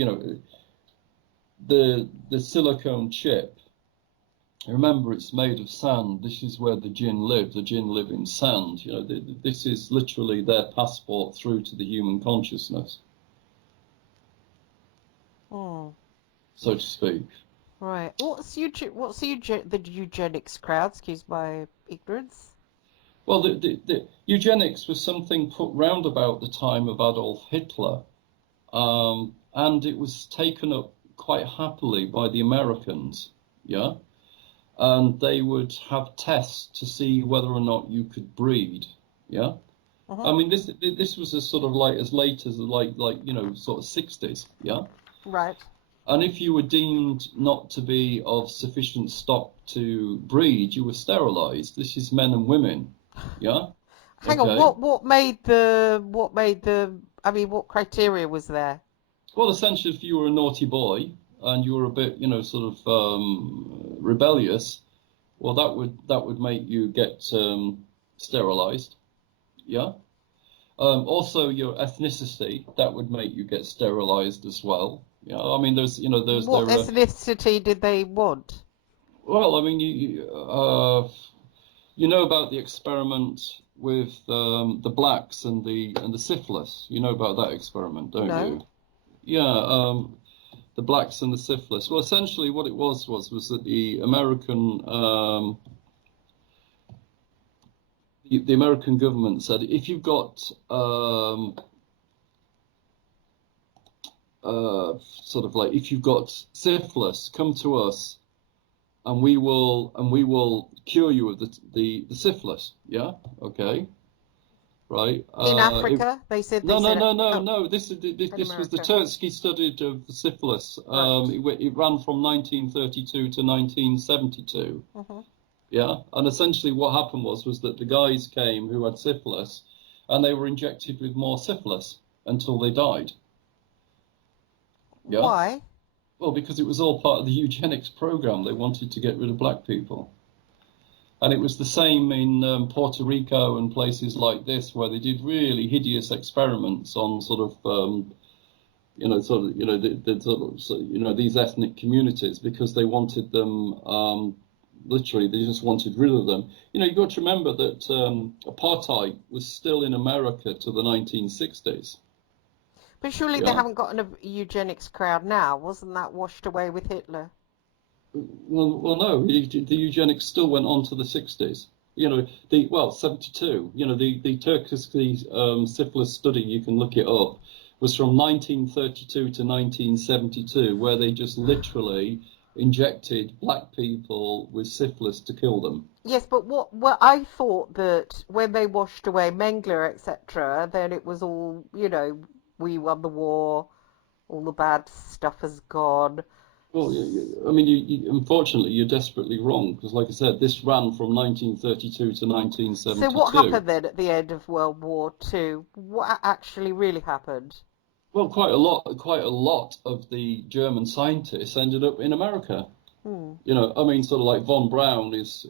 the silicone chip. Remember, it's made of sand. This is where the jinn live. The jinn live in sand. This is literally their passport through to the human consciousness, so to speak. Right. The eugenics crowd? Excuse my ignorance. Well, the eugenics was something put round about the time of Adolf Hitler, and it was taken up quite happily by the Americans. Yeah. And they would have tests to see whether or not you could breed. Yeah, I mean this was a sort of like as late as sort of 60s. Yeah, right. And if you were deemed not to be of sufficient stock to breed, you were sterilized. This is men and women. Yeah. Hang on. Okay. I mean, what criteria was there? Well, essentially, if you were a naughty boy and you were a bit, sort of rebellious, well, that would make you get sterilized. Yeah. Also, your ethnicity, that would make you get sterilized as well. Yeah. I mean, What ethnicity did they want? Well, I mean, you know about the experiment with the blacks and the syphilis. You know about that experiment, don't you? Yeah. The blacks and the syphilis. Well, essentially, what it was that the American government said if you've got sort of like if you've got syphilis, come to us, and we will cure you of the syphilis. Yeah. Okay. Right. In Africa, they said. No. Oh, This was the America. Turksky study of the syphilis. Right. It ran from 1932 to 1972. Yeah, and essentially what happened was that the guys came who had syphilis, and they were injected with more syphilis until they died. Yeah. Why? Well, because it was all part of the eugenics program. They wanted to get rid of black people. And it was the same in Puerto Rico and places like this, where they did really hideous experiments on these ethnic communities because they wanted them. Literally, they just wanted rid of them. You've got to remember that apartheid was still in America to the 1960s. But surely they haven't got a eugenics crowd now. Wasn't that washed away with Hitler? Well, no. The eugenics still went on to the 60s. 72. The Turkish syphilis study, you can look it up, was from 1932 to 1972, where they just literally injected black people with syphilis to kill them. Yes, but what I thought that when they washed away Mengele, etc., then it was all, we won the war, all the bad stuff is gone. Well, I mean, unfortunately, you're desperately wrong because, like I said, this ran from 1932 to So what 1972. happened then at the end of World War Two? What actually really happened? Well, quite a lot of the German scientists ended up in America. Hmm. I mean, sort of like von Braun is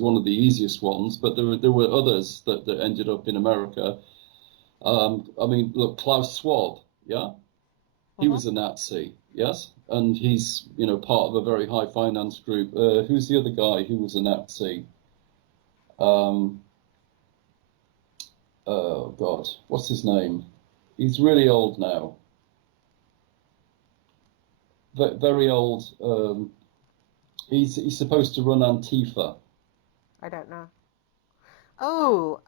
one of the easiest ones, but there were others that ended up in America. I mean, look, Klaus Schwab, yeah, he Uh-huh. was a Nazi, yes, and he's part of a very high finance group. Who's the other guy who was a Nazi? Um, oh God, what's his name? He's really old now, very old. He's supposed to run Antifa. I don't know. Oh,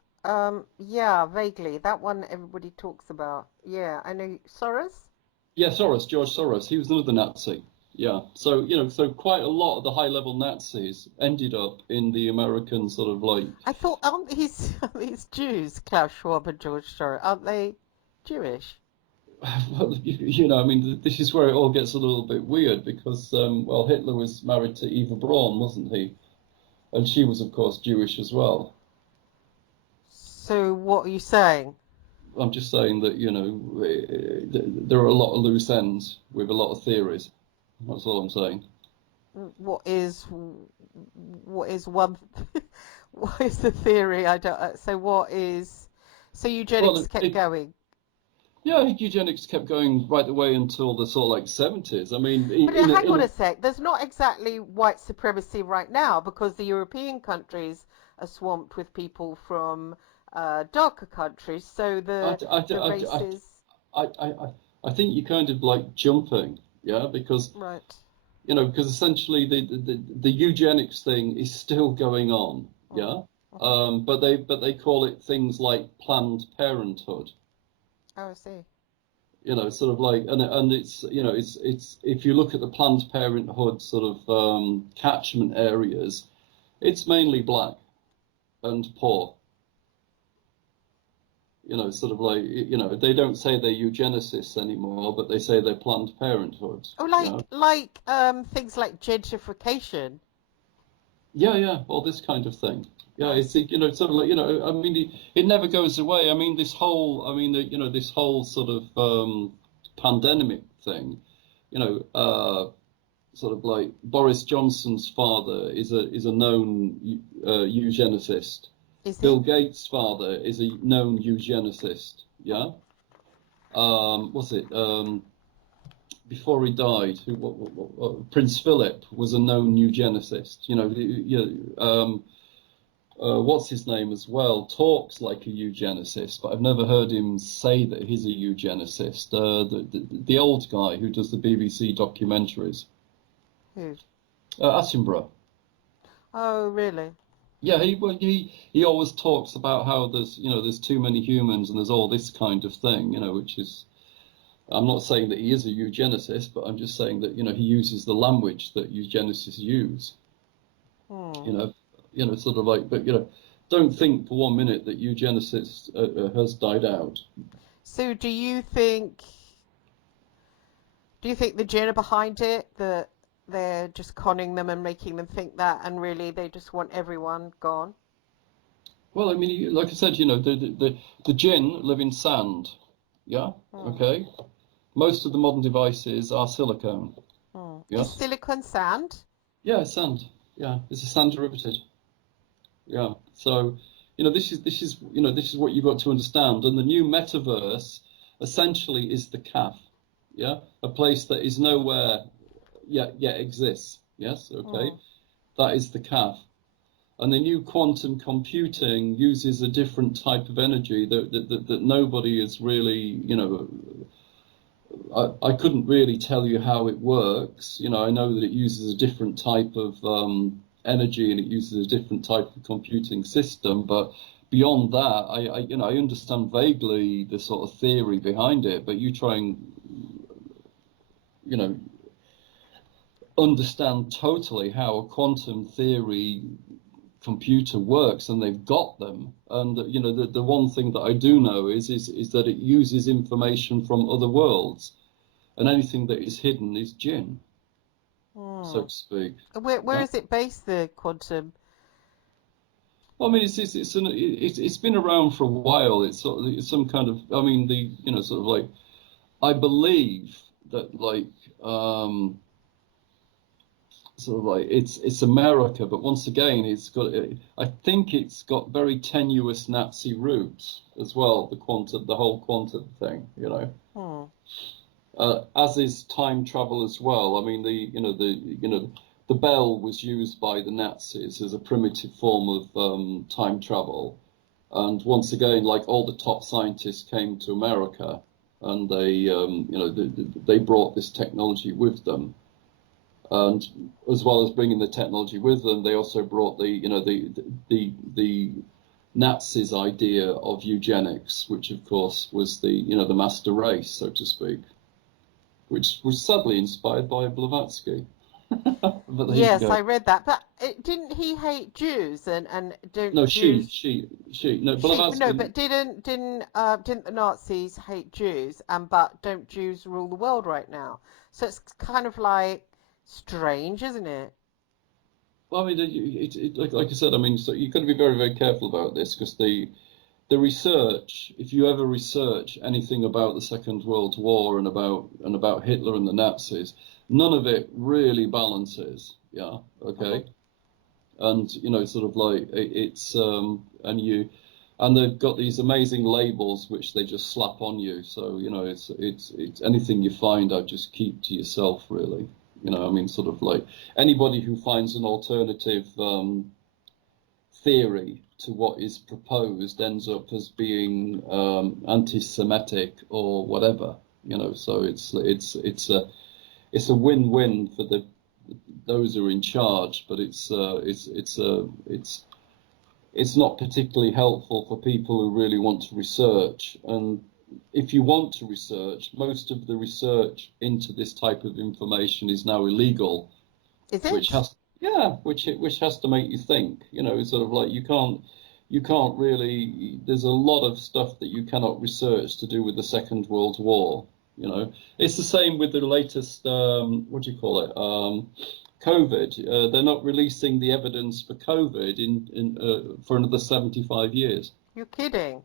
yeah, vaguely. That one everybody talks about. Yeah, I know. Soros? Yeah, George Soros. He was another Nazi. Yeah. So, so quite a lot of the high-level Nazis ended up in the American sort of like, I thought, aren't these these Jews, Klaus Schwab and George Soros, aren't they Jewish? well, I mean, this is where it all gets a little bit weird because, well, Hitler was married to Eva Braun, wasn't he? And she was, of course, Jewish as well. So what are you saying? I'm just saying that, there are a lot of loose ends with a lot of theories. That's all I'm saying. What is what is one? What is the theory? I don't. So what is? So eugenics Well, kept going. yeah, eugenics kept going right the way until the sort of like 70s. I mean, But hang on a sec. There's not exactly white supremacy right now because the European countries are swamped with people from darker countries. So I, I, the I, races, I, I think you're kind of like jumping, yeah, because right? because essentially the eugenics thing is still going on, Mm, yeah, mhm. but they call it things like Planned Parenthood, Oh, I see. sort of like and it's it's if you look at the Planned Parenthood sort of catchment areas, it's mainly black and poor. Sort of like, they don't say they're eugenicists anymore, but they say they're Planned Parenthood. Oh, Yeah, like things like gentrification. yeah, yeah, all this kind of thing. Oh, Yeah, I it's see. sort of like I mean, it never goes away. I mean, this whole sort of pandemic thing. Sort of like Boris Johnson's father is a known eugenicist. Is Bill he? Gates' father is a known eugenicist. Oh, Yeah. Was it before he died? Prince Philip was a known eugenicist. What's his name as well? Talks like a eugenicist, but I've never heard him say that he's a eugenicist. The old guy who does the BBC documentaries, who? Attenborough. Oh, really? Yeah, he always talks about how there's too many humans and there's all this kind of thing, which is I'm not saying that he is a eugenicist, but I'm just saying that he uses the language that eugenicists use. Hmm. You know, sort of like, but don't think for 1 minute that eugenicist has died out. So do you think the gin are behind it, that they're just conning them and making them think that, and really they just want everyone gone? Well, I mean, like I said, the jinn live in sand. Yeah, Hmm. okay. Most of the modern devices are silicone. Hmm. Is Yes. silicon sand? Yeah, it's sand. Yeah, it's a sand derivative. Yeah. So, this is what you've got to understand. And the new metaverse essentially is the CAF. Yeah, a place that is nowhere yet exists. Yes. Hmm. Okay. That is the CAF. And the new quantum computing uses a different type of energy that nobody is really, I couldn't really tell you how it works. I know that it uses a different type of energy and it uses a different type of computing system, but beyond that, I understand vaguely the sort of theory behind it. But you try and, you know, understand totally how a quantum theory computer works, and they've got them. And the one thing that I do know is that it uses information from other worlds, and anything that is hidden is jinn, so to speak. Where Yeah. is it based, the quantum? Well, I mean, it's been around for a while. It's sort of it's some kind of, I mean, sort of like, I believe that, like, sort of like, it's America, but once again, I think it's got very tenuous Nazi roots as well. The whole quantum thing, Hmm. as is time travel as well. I mean, the bell was used by the Nazis as a primitive form of time travel, and once again, like, all the top scientists came to America, and they brought this technology with them. And as well as bringing the technology with them, they also brought the Nazis' idea of eugenics, which of course was the master race, so to speak, which was sadly inspired by Blavatsky. But there you Yes, go. I read that. But didn't he hate Jews, and don't No, Jews? no, No, Blavatsky. but didn't the Nazis hate Jews? But don't Jews rule the world right now? So it's kind of like strange, isn't it? Well, I mean, like I said, I mean, so you've got to be very, very careful about this, because the research, if you ever research anything about the Second World War and about Hitler and the Nazis, none of it really balances. Yeah, Hmm. okay, and sort of like and they've got these amazing labels which they just slap on you. So it's anything you find, I just keep to yourself, really. I mean, sort of like, anybody who finds an alternative theory to what is proposed ends up as being anti-Semitic or whatever. So it's a win-win for those who are in charge, but it's not particularly helpful for people who really want to research. And if you want to research, most of the research into this type of information is now illegal, Is which it? has which has to make you think. Sort of like, you can't really. There's a lot of stuff that you cannot research to do with the Second World War. It's the same with the latest, what do you call it, COVID. They're not releasing the evidence for COVID for another 75 years. You're kidding.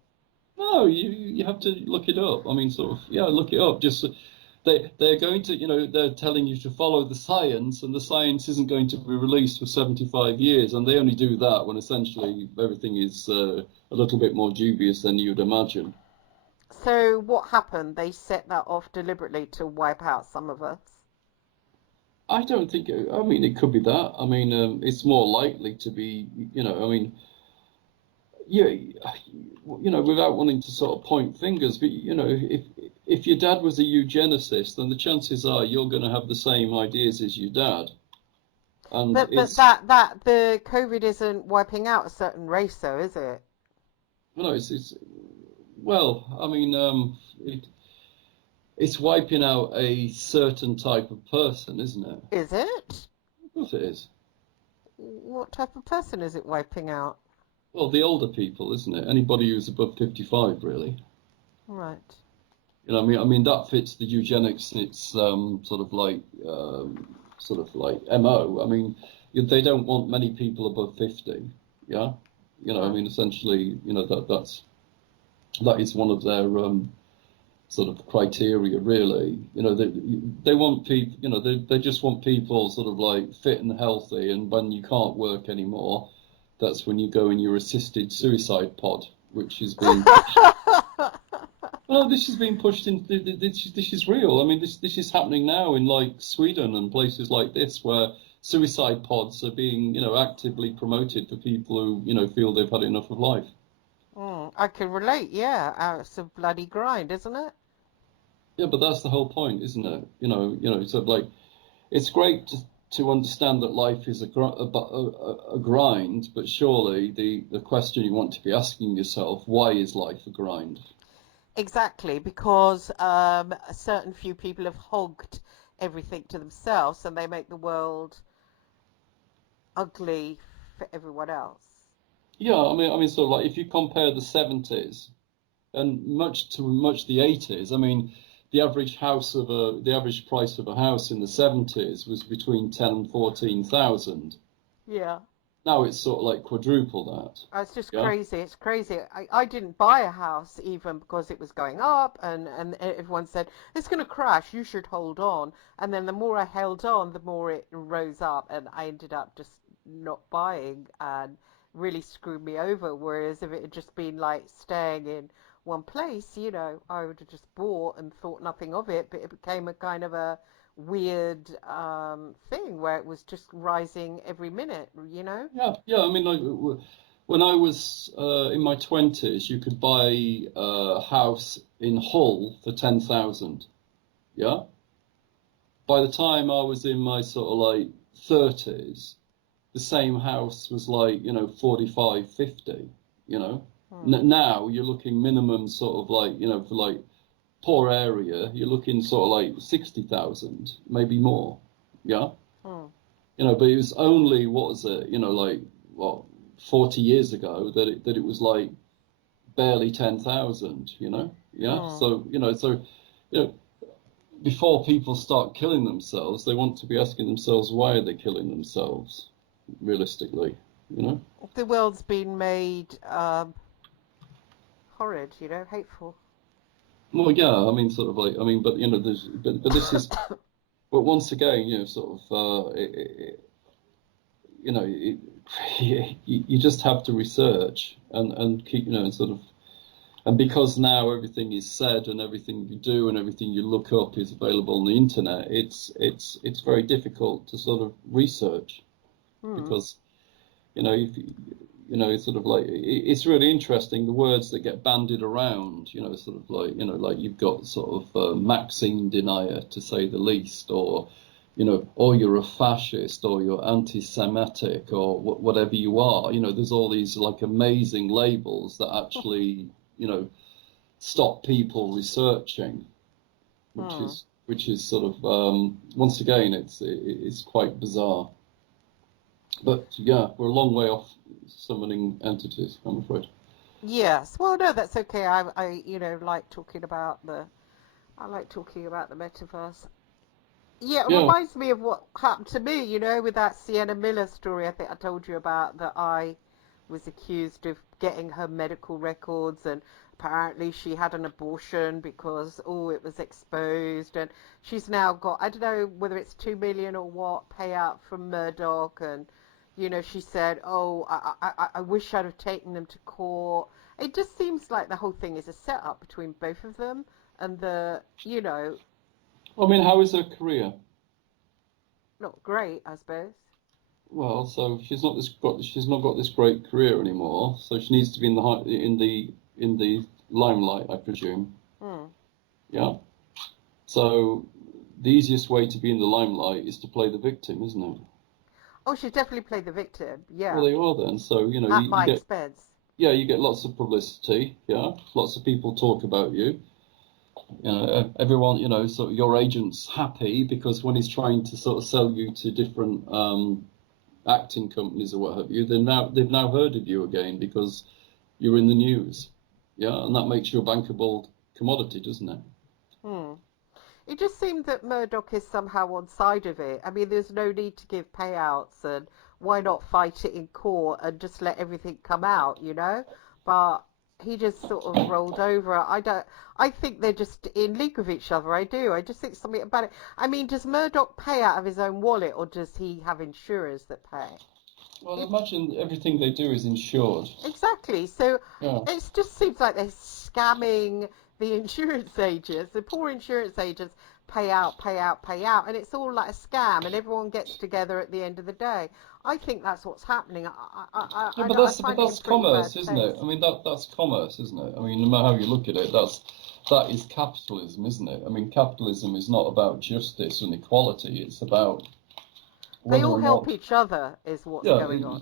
No, you have to look it up. I mean, sort of, yeah, look it up. Just they're going to, they're telling you to follow the science, and the science isn't going to be released for 75 years, and they only do that when essentially everything is a little bit more dubious than you'd imagine. So what happened? They set that off deliberately to wipe out some of us. I don't think. I mean, it could be that. I mean, it's more likely to be. I mean, yeah, without wanting to sort of point fingers, but if your dad was a eugenicist, then the chances are you're going to have the same ideas as your dad. And But it's that the COVID isn't wiping out a certain race, though, is it? it's well, I mean, it's wiping out a certain type of person, isn't it? Is it? Of course it is. What type of person is it wiping out? Well, the older people, isn't it? Anybody who's above 55, really. Right. I mean that fits the eugenics. It's sort of like MO. I mean, they don't want many people above 50. Yeah, I Mm. mean, essentially, that is one of their sort of criteria, really. They want people. They just want people sort of like fit and healthy. And when you can't work anymore, that's when you go in your assisted suicide pod, which is being pushed. Well, this is being pushed in. This is real. I mean, this is happening now in, like, Sweden and places like this, where suicide pods are being, actively promoted for people who, feel they've had enough of life. I can relate. Yeah, it's a bloody grind, isn't it? Yeah, but that's the whole point, isn't it? Sort of like, it's great to understand that life is a grind, but surely the question you want to be asking yourself: why is life a grind? Exactly, because a certain few people have hogged everything to themselves, and they make the world ugly for everyone else. Yeah, I mean, sort of like if you compare the 70s and much the 80s, I mean, the average price of a house in the 70s was between 10 and 14,000. Yeah. Now it's sort of like quadruple that. It's just Yeah. crazy. It's crazy. I didn't buy a house even because it was going up, and everyone said it's going to crash. You should hold on. And then the more I held on, the more it rose up, and I ended up just not buying, and really screwed me over. Whereas if it had just been like staying in one place, I would have just bought and thought nothing of it. But it became a kind of a weird thing where it was just rising every minute. Yeah. I mean, like when I was in my 20s, you could buy a house in Hull for 10,000. Yeah. By the time I was in my sort of like 30s, the same house was like, 45, 50, you know. Now you're looking minimum sort of like, for like poor area, you're looking sort of like 60,000, maybe more. Yeah. Hmm. But it was only, what was it, like, what, 40 years ago that it was like barely 10,000, Yeah. Hmm. So, you know, before people start killing themselves, they want to be asking themselves, why are they killing themselves, realistically, you know? The world's been made horrid, hateful. Well, yeah, I mean, sort of like, I mean, but, but this is, but once again, sort of, it, you just have to research and keep, and sort of, and because now everything is said and everything you do and everything you look up is available on the internet, it's very difficult to sort of research Hmm. because, if it's sort of like it's really interesting the words that get bandied around, sort of like, like you've got sort of Maxine denier, to say the least, or or you're a fascist, or you're anti-Semitic, or whatever you are. There's all these like amazing labels that actually, stop people researching, which Hmm. is sort of once again, it's quite bizarre. But yeah, we're a long way off summoning entities, I'm afraid. Yes. Well, no, that's okay. Like talking about I like talking about the metaverse. Yeah, it Yeah, reminds me of what happened to me, with that Sienna Miller story I think I told you about, that I was accused of getting her medical records, and apparently she had an abortion because, it was exposed, and she's now got, I don't know whether it's 2 million or what, payout from Murdoch, and she said, I wish I'd have taken them to court. It just seems like the whole thing is a setup between both of them, and I mean, how is her career? not great, I suppose. Well, so she's not got this great career anymore, so she needs to be in the in the limelight, I presume. Hmm. Yeah. So the easiest way to be in the limelight is to play the victim, isn't it? Oh, she definitely played the victim. Well, Yeah, there you are then. So at you my get, expense. yeah, you get lots of publicity. Yeah, lots of people talk about you. Everyone, sort of your agent's happy because when he's trying to sort of sell you to different acting companies or what have you, they've now heard of you again because you're in the news. Yeah, and that makes you a bankable commodity, doesn't it? Hmm. It just seemed that Murdoch is somehow on side of it. I mean, there's no need to give payouts, and why not fight it in court and just let everything come out? But he just sort of rolled over. I don't. I think they're just in league with each other. I do. I just think something about it. I mean, does Murdoch pay out of his own wallet, or does he have insurers that pay? Well, It imagine everything they do is insured. Exactly. So Yeah. it just seems like they're scamming the insurance agents. The poor insurance agents pay out, pay out, pay out, and it's all like a scam, and everyone gets together at the end of the day. I think that's what's happening. Yeah, I but find it in that's pretty commerce, bad isn't it? taste. I mean, that's commerce, isn't it? I mean, no matter how you look at it, that is capitalism, isn't it? I mean, capitalism is not about justice and equality. It's about They whether all or help not, each other, is what's yeah, going on.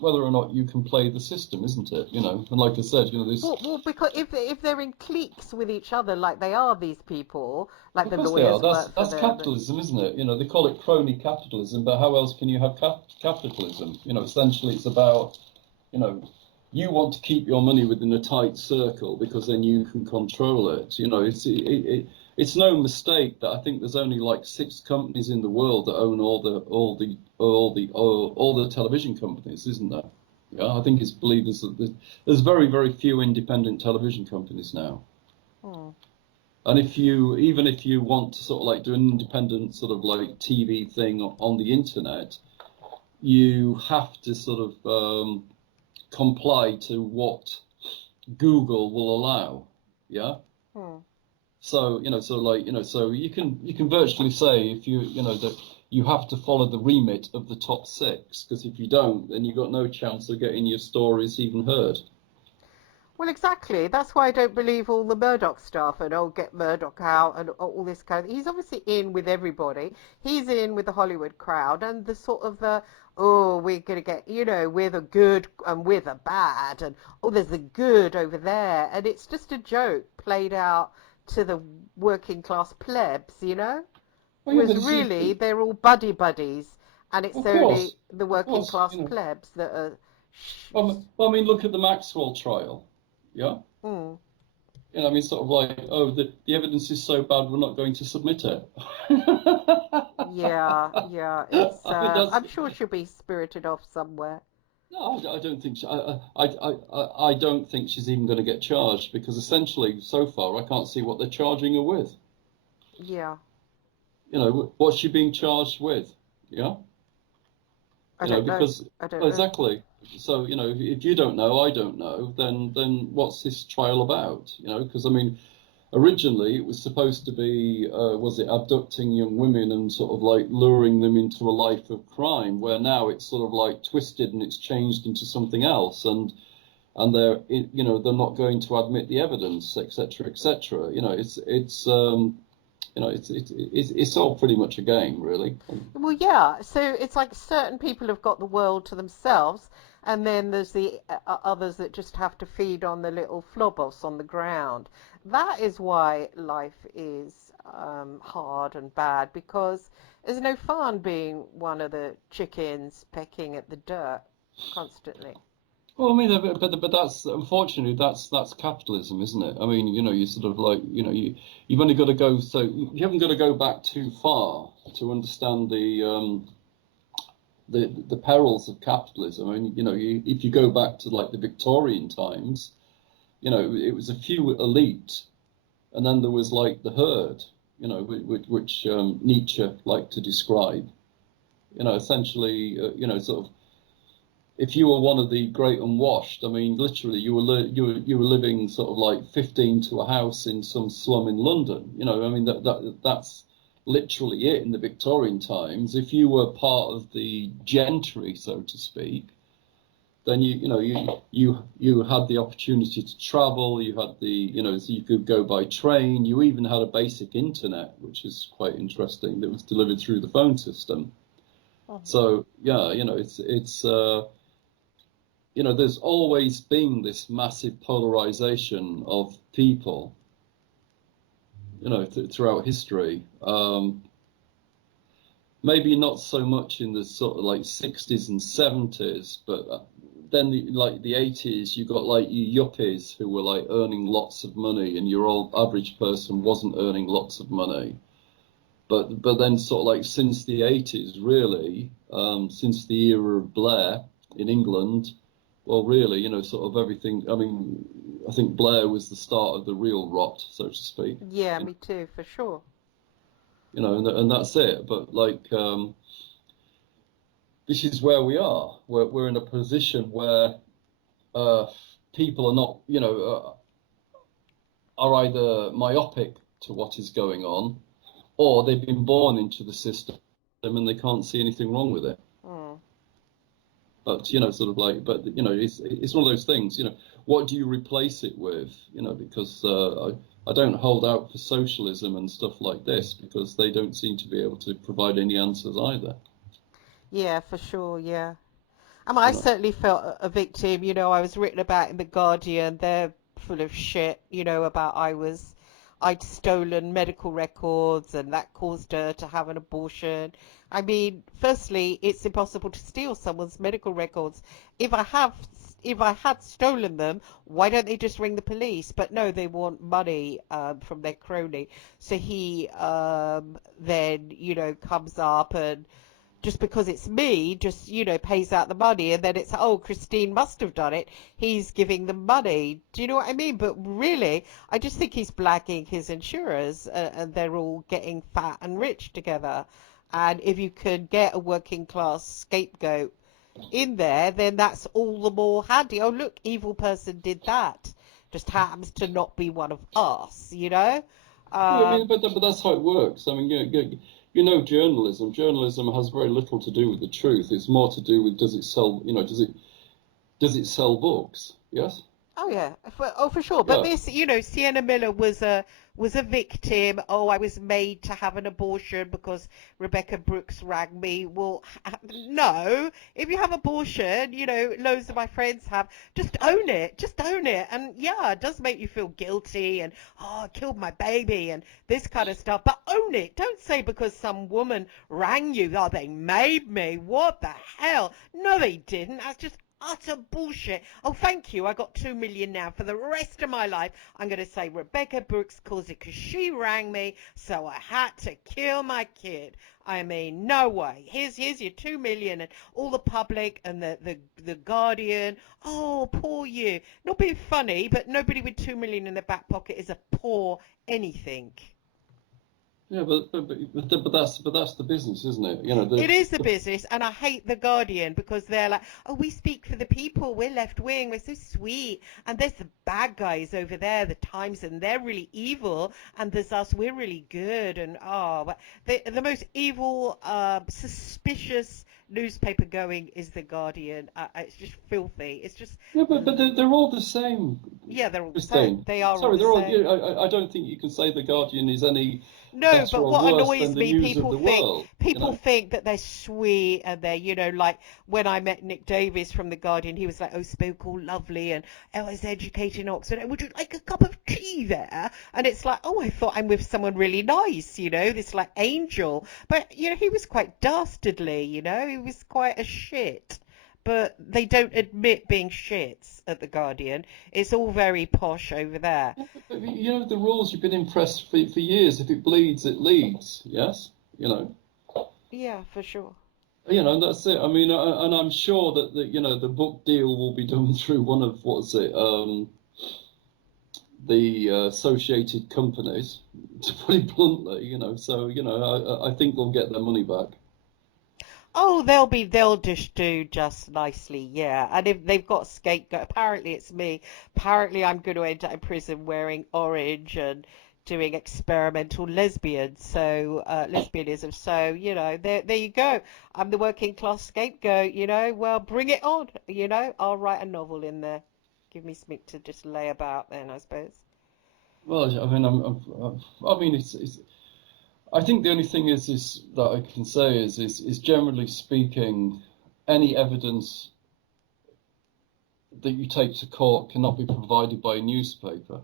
whether or not you can play the system, isn't it? And like I said, this. Well, because if they're in cliques with each other, like they are, these people, like Of the course they are. lawyers That's work for that's them. capitalism, isn't it? They call it crony capitalism, but how else can you have capitalism? Essentially, it's about you know, you want to keep your money within a tight circle because then you can control it. It's no mistake that I think there's only like 6 companies in the world that own all the television companies, isn't there? Yeah, I think it's believed there's very very few independent television companies now. Hmm. And even if you want to sort of like do an independent sort of like TV thing on the internet, you have to sort of comply to what Google will allow. Yeah. Hmm. So you can virtually say if that you have to follow the remit of the top 6, because if you don't, then you've got no chance of getting your stories even heard. Well, exactly. That's why I don't believe all the Murdoch stuff and get Murdoch out and all this kind of. He's obviously in with everybody. He's in with the Hollywood crowd and the sort of oh, we're gonna get, we're the good and we're the bad, and oh, there's the good over there, and it's just a joke played out to the working class plebs. Well, yeah, Whereas but really they're all buddy buddies, and it's only the of working course, class plebs that are. Well, I mean, look at the Maxwell trial. Yeah. Mm. I mean, sort of like, oh, the evidence is so bad, we're not going to submit it. Yeah, yeah. It's. I mean, that's I'm sure she'll be spirited off somewhere. no, I don't think I don't think she's even going to get charged because essentially, so far, I can't see what they're charging her with. Yeah. What's she being charged with? Yeah, I don't know. because I don't know. exactly. So, if you don't know, I don't know, then what's this trial about? Because I mean, originally, it was supposed to be, was it abducting young women and sort of like luring them into a life of crime, where now it's sort of like twisted and it's changed into something else, and they're not going to admit the evidence, etc., etc. It's all pretty much a game, really. Well, yeah. So it's like certain people have got the world to themselves, and then there's the others that just have to feed on the little flobos on the ground. That is why life is hard and bad, because there's no fun being one of the chickens pecking at the dirt constantly. Well, I mean, but that's unfortunately that's capitalism, isn't it? I mean, you sort of like, you've only got to go so you haven't got to go back too far to understand the perils of capitalism. I mean, if you go back to like the Victorian times, it was a few elite, and then there was like the herd, which Nietzsche liked to describe. Essentially, sort of if you were one of the great unwashed, I mean, literally, you were living sort of like 15 to a house in some slum in London. I mean that's literally it in the Victorian times. If you were part of the gentry, so to speak, then you had the opportunity to travel. You had so you could go by train. You even had a basic internet, which is quite interesting, that was delivered through the phone system. Oh. So yeah, there's always been this massive polarization of people, throughout history. Maybe not so much in the sort of like 60s and 70s, but then like the 80s, you got like you yuppies who were like earning lots of money, and your old average person wasn't earning lots of money. But then sort of like since the 80s, really, since the era of Blair in England, well, really, sort of everything. I mean, I think Blair was the start of the real rot, so to speak. Yeah, me too, for sure. And that's it. But like, this is where we are. We're in a position where uh, people are not, are either myopic to what is going on, or they've been born into the system and they can't see anything wrong with it. Mm. But sort of like, it's one of those things. What do you replace it with? Because I don't hold out for socialism and stuff like this because they don't seem to be able to provide any answers either. Yeah, for sure. Yeah. I mean, I You know. certainly felt a victim. You know, I was written about in the Guardian. They're full of shit. You know, about I'd stolen medical records and that caused her to have an abortion. I mean, firstly, it's impossible to steal someone's medical records. If I have, if I had stolen them, why don't they just ring the police? But no, they want money from their crony. So he then, comes up and just because it's me, just, pays out the money, and then it's, oh, Christine must have done it. He's giving them money. Do you know what I mean? But really, I just think he's blagging his insurers, and they're all getting fat and rich together. And if you could get a working class scapegoat in there, then that's all the more handy. Oh, look, evil person did that. Just happens to not be one of us, you know? Well, I mean, Um, but that's how it works. I mean, you know, journalism. Journalism has very little to do with the truth. It's more to do with, does it sell? You know, does it sell books? Yes. Oh yeah, for sure. But Yeah. this, Sienna Miller was a victim. Oh, I was made to have an abortion because Rebecca Brooks rang me. Well, no. If you have abortion, loads of my friends have. Just own it. Just own it. And yeah, it does make you feel guilty and oh, I killed my baby and this kind of stuff. But own it. Don't say because some woman rang you, oh, they made me. What the hell? No, they didn't. That's just utter bullshit. Oh, thank you. I got 2 million now. For the rest of my life, I'm going to say Rebecca Brooks caused it because she rang me, so I had to kill my kid. I mean, no way. Here's your 2 million, and all the public and the Guardian. Oh, poor you. Not being funny, but nobody with 2 million in their back pocket is a poor anything. Yeah, but that's the business, isn't it? You know, It is the the business, and I hate the Guardian because they're like, oh, we speak for the people, we're left wing, we're so sweet, and there's the bad guys over there, the Times, and they're really evil, and there's us, we're really good, and oh, but the most evil, suspicious newspaper going is the Guardian. It's just filthy. It's just, yeah, but they're all the same, yeah, they're all the same. Christine. They are all Sorry, the they're all. same. You know, I don't think you can say the Guardian is any No, better but or what worse than annoys the me, news of the world. You people know. think that they're sweet and they're, like when I met Nick Davis from The Guardian, he was like, oh, spoke all lovely and I was educated in Oxford. Would you like a cup of tea there? And it's like, oh, I thought I'm with someone really nice, this like angel. But, he was quite dastardly, he was quite a shit. But they don't admit being shits at The Guardian. It's all very posh over there. Yeah, but you know the rules. You've been impressed for years. If it bleeds, it leads. Yes. You know. Yeah, for sure. And that's it. I mean, and I'm sure that the book deal will be done through one of what's it, the associated companies, to put it bluntly. So I think they'll get their money back. Oh, they'll just do just nicely, yeah. And if they've got a scapegoat, apparently it's me. Apparently I'm going to end up in prison wearing orange and doing experimental lesbianism. So, there you go. I'm the working class scapegoat, Well, bring it on, I'll write a novel in there. Give me something to just lay about then, I suppose. Well, I mean, I mean, it's. I think the only thing is that I can say is generally speaking, any evidence that you take to court cannot be provided by a newspaper.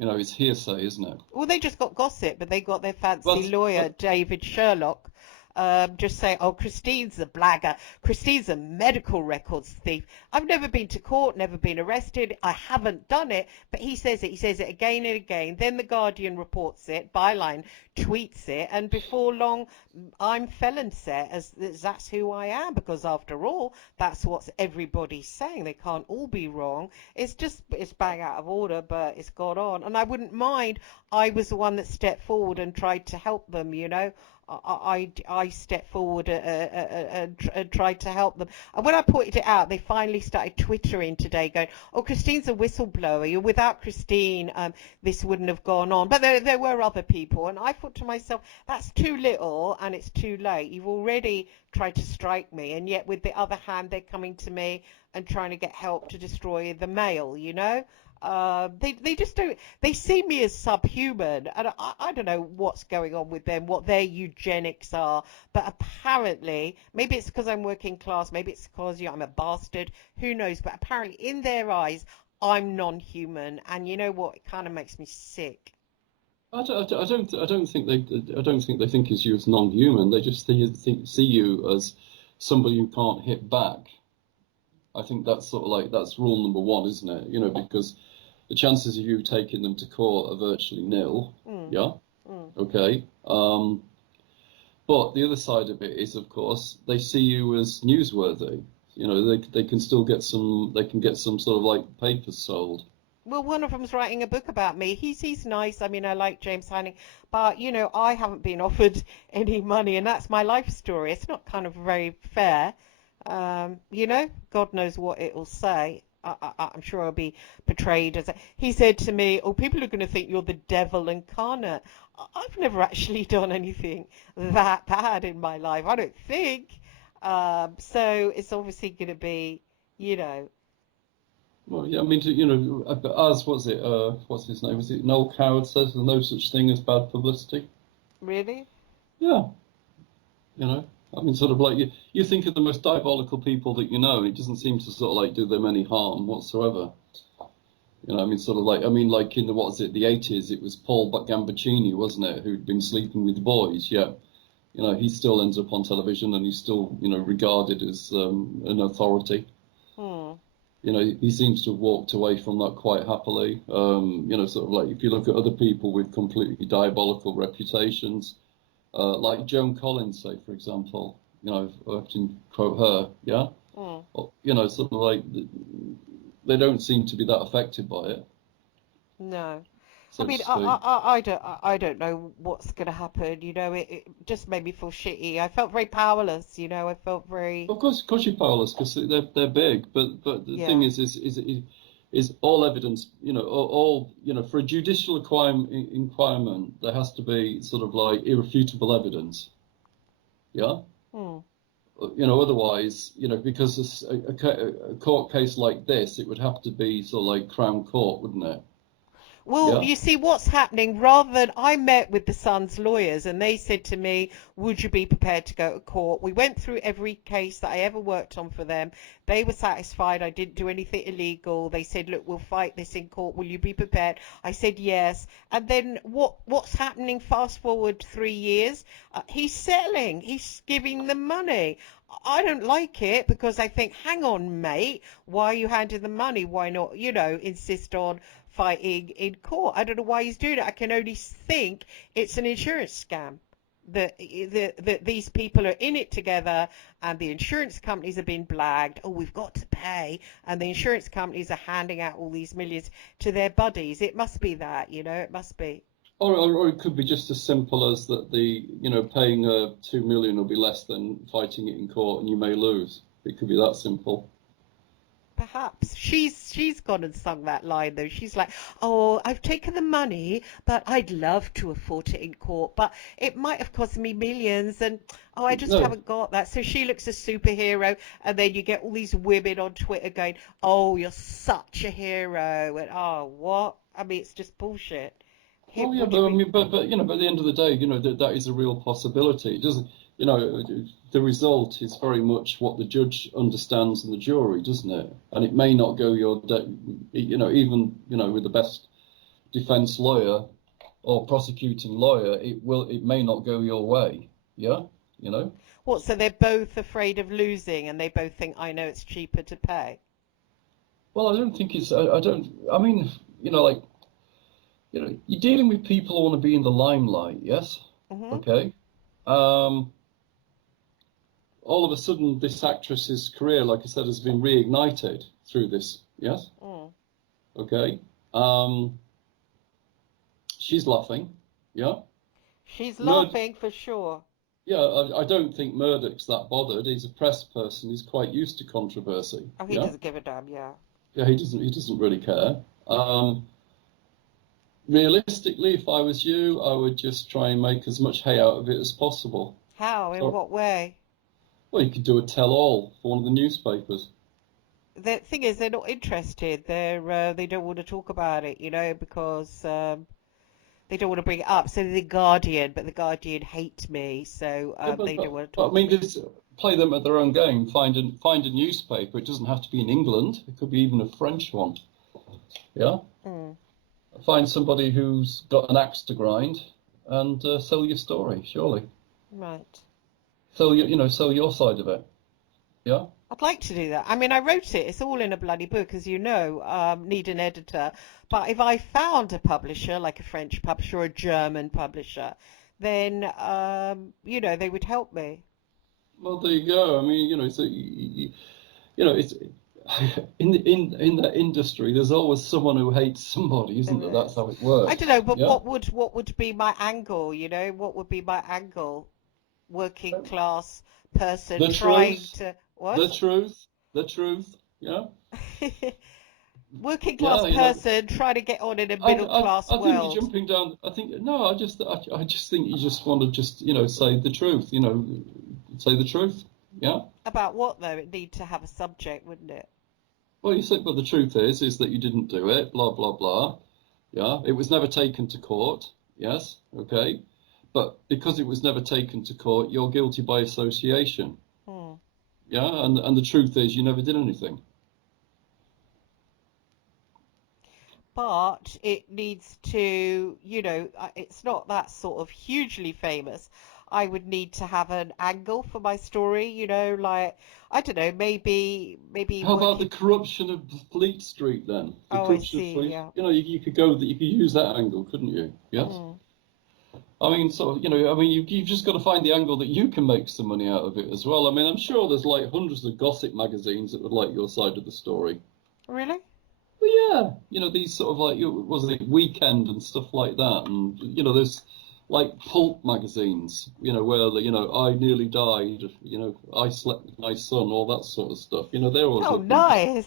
It's hearsay, isn't it? Well, they just got gossip, but they got their fancy But lawyer, but David Sherlock, just saying, oh, Christine's a blagger. Christine's a medical records thief. I've never been to court, never been arrested. I haven't done it, but he says it. He says it again and again. Then the Guardian reports it, Byline tweets it, and before long, I'm felon set as that's who I am because after all, that's what everybody's saying. They can't all be wrong. It's bang out of order, but it's got on, and I wouldn't mind. I was the one that stepped forward and tried to help them. I stepped forward and tried to help them. And when I pointed it out, they finally started twittering today, going, "Oh, Christine's a whistleblower. Without Christine, this wouldn't have gone on." But there were other people, and I thought to myself, "That's too little, and it's too late. You've already tried to strike me, and yet with the other hand, they're coming to me and trying to get help to destroy the mail. They just don't. They see me as subhuman, and I don't know what's going on with them, what their eugenics are. But apparently, maybe it's because I'm working class, maybe it's because I'm a bastard. Who knows? But apparently, in their eyes, I'm non-human, and you know what? It kind of makes me sick. I don't think they think as you as non-human. They just see you as somebody who can't hit back. I think that's sort of like that's rule number one, isn't it? You know, because the chances of you taking them to court are virtually nil. Mm, Yeah. mm. Okay. But the other side of it is, of course, they see you as newsworthy. You know, they can still get some. They can get some sort of like papers sold. Well, one of them's writing a book about me. He's nice. I mean, I like James Hanning, but you know, I haven't been offered any money, and that's my life story. It's not kind of very fair. You know, God knows what it will say. I'm sure I'll be portrayed as a. He said to me, "Oh, people are going to think you're the devil incarnate." I've never actually done anything that bad in my life. I don't think. So it's obviously going to be, you know, Well, yeah, I mean, you know, as what's it? What's his name? Was it Noel Coward says there's no such thing as bad publicity. really. Yeah, you know, I mean, sort of like you think of the most diabolical people that you know, and it doesn't seem to sort of like do them any harm whatsoever. You know, I mean, sort of like, I mean, like in the, what was it, the 80s, it was Paul Gambaccini, wasn't it, who'd been sleeping with boys. Yeah, you know, he still ends up on television and he's still, you know, regarded as an authority. Hmm. You know, he seems to have walked away from that quite happily. You know, sort of like if you look at other people with completely diabolical reputations, like Joan Collins, say, for example, you know, I often quote her, yeah? Hmm. You know, sort of like they don't seem to be that affected by it, No. I so to mean, speak. I don't know what's going to happen. You know, it just made me feel shitty. I felt very powerless. You know, I felt very, Of course, you're powerless because they're big. But the thing yeah. is all evidence. You know, all you know, for a judicial inquirement, there has to be sort of like irrefutable evidence. Yeah. Hmm. You know, otherwise, you know, because a court case like this, it would have to be sort of like Crown Court, wouldn't it? Well, Yeah. you see, what's happening, rather than I met with the Sun's lawyers and they said to me, would you be prepared to go to court? We went through every case that I ever worked on for them. They were satisfied I didn't do anything illegal. They said, look, we'll fight this in court. Will you be prepared? I said yes. And then what's happening fast forward 3 years? He's settling. He's giving them money. I don't like it because I think, hang on, mate, why are you handing the money? Why not, you know, insist on fighting in court? I don't know why he's doing it. I can only think it's an insurance scam. That these people are in it together and the insurance companies have been blagged. Oh, we've got to pay. And the insurance companies are handing out all these millions to their buddies. It must be that, you know, it must be. Or it could be just as simple as that you know, paying 2 million will be less than fighting it in court and you may lose. It could be that simple. Perhaps she's gone and sung that line though. She's like, "Oh, I've taken the money, but I'd love to afford it in court, but it might have cost me millions, and oh, I just No. haven't got that." So she looks a superhero, and then you get all these women on Twitter going, "Oh, you're such a hero," and oh, what? I mean, it's just bullshit. Well, yeah, Would you but I be? mean, but you know, by the end of the day, you know, that is a real possibility. It doesn't, you know, the result is very much what the judge understands and the jury, doesn't it? And it may not go you know, even you know, with the best defense lawyer or prosecuting lawyer, it may not go your way. Yeah, you know. What? So they're both afraid of losing, and they both think, "I know it's cheaper to pay." Well, I don't think it's. I don't. I mean, you know, like you know, you're dealing with people who want to be in the limelight. Yes. Mhm. Okay. Um, all of a sudden, this actress's career, like I said, has been reignited through this. Yes. Mm. Okay. Um, she's laughing. Yeah. She's Murd. laughing for sure. Yeah. I don't think Murdoch's that bothered. He's a press person. He's quite used to controversy. Oh, he Yeah. doesn't give a damn, yeah. Yeah. He doesn't really care. Realistically, if I was you, I would just try and make as much hay out of it as possible. How? In So, what way? well, you could do a tell-all for one of the newspapers. the thing is, they're not interested. They don't want to talk about it, because they don't want to bring it up. So the Guardian, but the Guardian hate me, so Yeah, they don't want to but I talk to mean, me. just play them at their own game. Find a newspaper. It doesn't have to be in England. It could be even a French one. Yeah. Mm, Find somebody who's got an axe to grind and sell your story. Surely, right. sell your side of it. Yeah. I'd like to do that. I mean, I wrote it. It's all in a bloody book, as you know. Need an editor. But if I found a publisher, like a French publisher or a German publisher, then they would help me. Well, there you go. I mean, so it's in that industry. There's always someone who hates somebody, isn't There there? That's is. how it I works. don't know, but Yeah. what would be my angle? What would be my angle? Working class person The trying truth, to what? the truth, the truth. Yeah. Working class Yeah. person trying to get on in a middle class I think you're world. jumping down. I think no. I just think you just want to just say the truth. Say the truth. Yeah. About what though? It need to have a subject, wouldn't it? Well, you said, but the truth is that you didn't do it. Blah blah blah. Yeah. It was never taken to court. Yes. Okay. But because it was never taken to court, you're guilty by association. Hmm. Yeah. And the truth is, you never did anything. But it needs to, it's not that sort of hugely famous. I would need to have an angle for my story, like I don't know, maybe How about the working. corruption of Fleet Street then? The Oh, I corruption of see. Fleet. Yeah. You could go that you could use that angle, couldn't you? Yes. Mm. I mean, you've just got to find the angle that you can make some money out of it as well. I mean, I'm sure there's like hundreds of gossip magazines that would like your side of the story. Really? But yeah, these sort of like, was it Weekend and stuff like that, and there's like pulp magazines, where I nearly died, I slept with my son, all that sort of stuff. They're always Oh, looking. nice.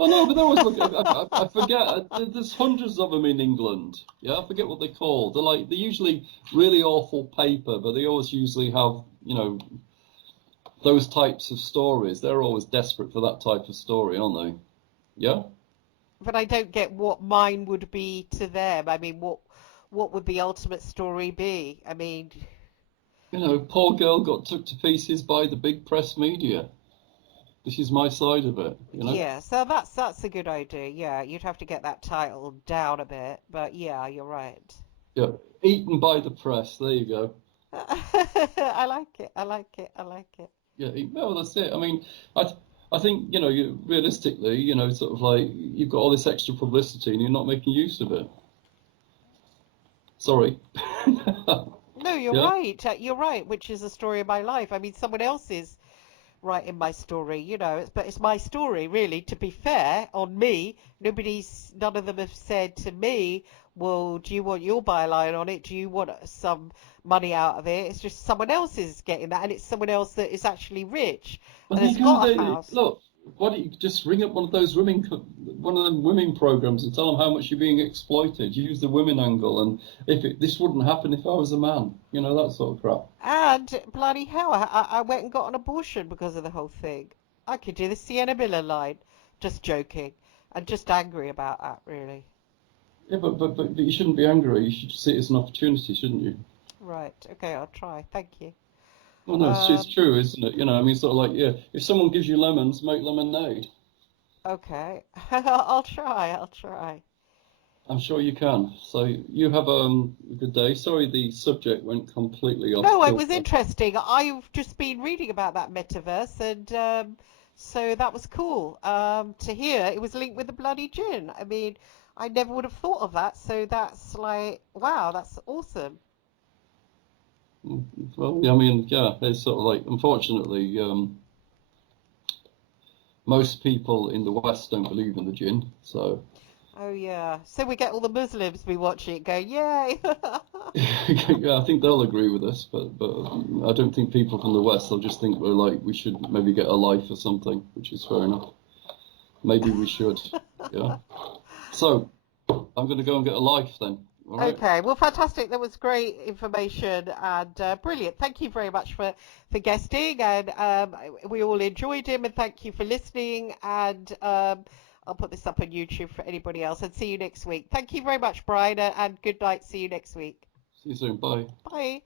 Oh no, but they're always looking. I forget. There's hundreds of them in England. Yeah, I forget what they're called. They're usually really awful paper, but they always usually have those types of stories. They're always desperate for that type of story, aren't they? Yeah. But I don't get what mine would be to them. I mean, what would the ultimate story be? I mean, Poor girl got took to pieces by the big press media. This is my side of it. yeah. So that's a good idea. Yeah, you'd have to get that title down a bit, but yeah, you're right. Yeah, eaten by the press. There you go. I like it. I like it. I like it. Yeah, well, that's it. I mean, I think realistically, sort of like you've got all this extra publicity and you're not making use of it. Sorry. No, you're Yeah. right. You're right, which is the story of my life. I mean, someone else is writing my story, but it's my story, really. To be fair, on me, none of them have said to me, well, do you want your byline on it? Do you want some money out of it? It's just someone else is getting that, and it's someone else that is actually rich Well, and there has you go. got a house. Look, why don't you just ring up one of them women programs and tell them how much you're being exploited? Use the women angle, and this wouldn't happen if I was a man, that sort of crap. And bloody hell, I went and got an abortion because of the whole thing. I could do the Sienna Miller line. Just joking. And just angry about that, really. Yeah, but you shouldn't be angry. You should see it as an opportunity, shouldn't you? Right. Okay, I'll try. Thank you. Well, no, it's Um, true, isn't it? I mean, sort of like, yeah, if someone gives you lemons, make lemonade. okay. I'll try. I'll try. I'm sure you can. So you have a good day. Sorry, the subject went completely off No, it was kilter. interesting. I've just been reading about that metaverse, and so that was cool to hear. It was linked with the bloody gin. I mean, I never would have thought of that. So that's like, wow, that's awesome. Well, I mean, yeah, it's sort of like, unfortunately, most people in the West don't believe in the jinn. So Oh yeah. So we get all the Muslims we watch it go, yay. yeah, I think they'll agree with us, but I don't think people from the West. They'll just think we're like we should maybe get a life or something, which is fair enough. Maybe we should. Yeah. So I'm going to go and get a life then. All right. Okay, well, fantastic. That was great information and brilliant. Thank you very much for guesting, and we all enjoyed him. And thank you for listening. And I'll put this up on YouTube for anybody else. And see you next week. Thank you very much, Brian, and good night. See you next week. See you soon. Bye. Bye.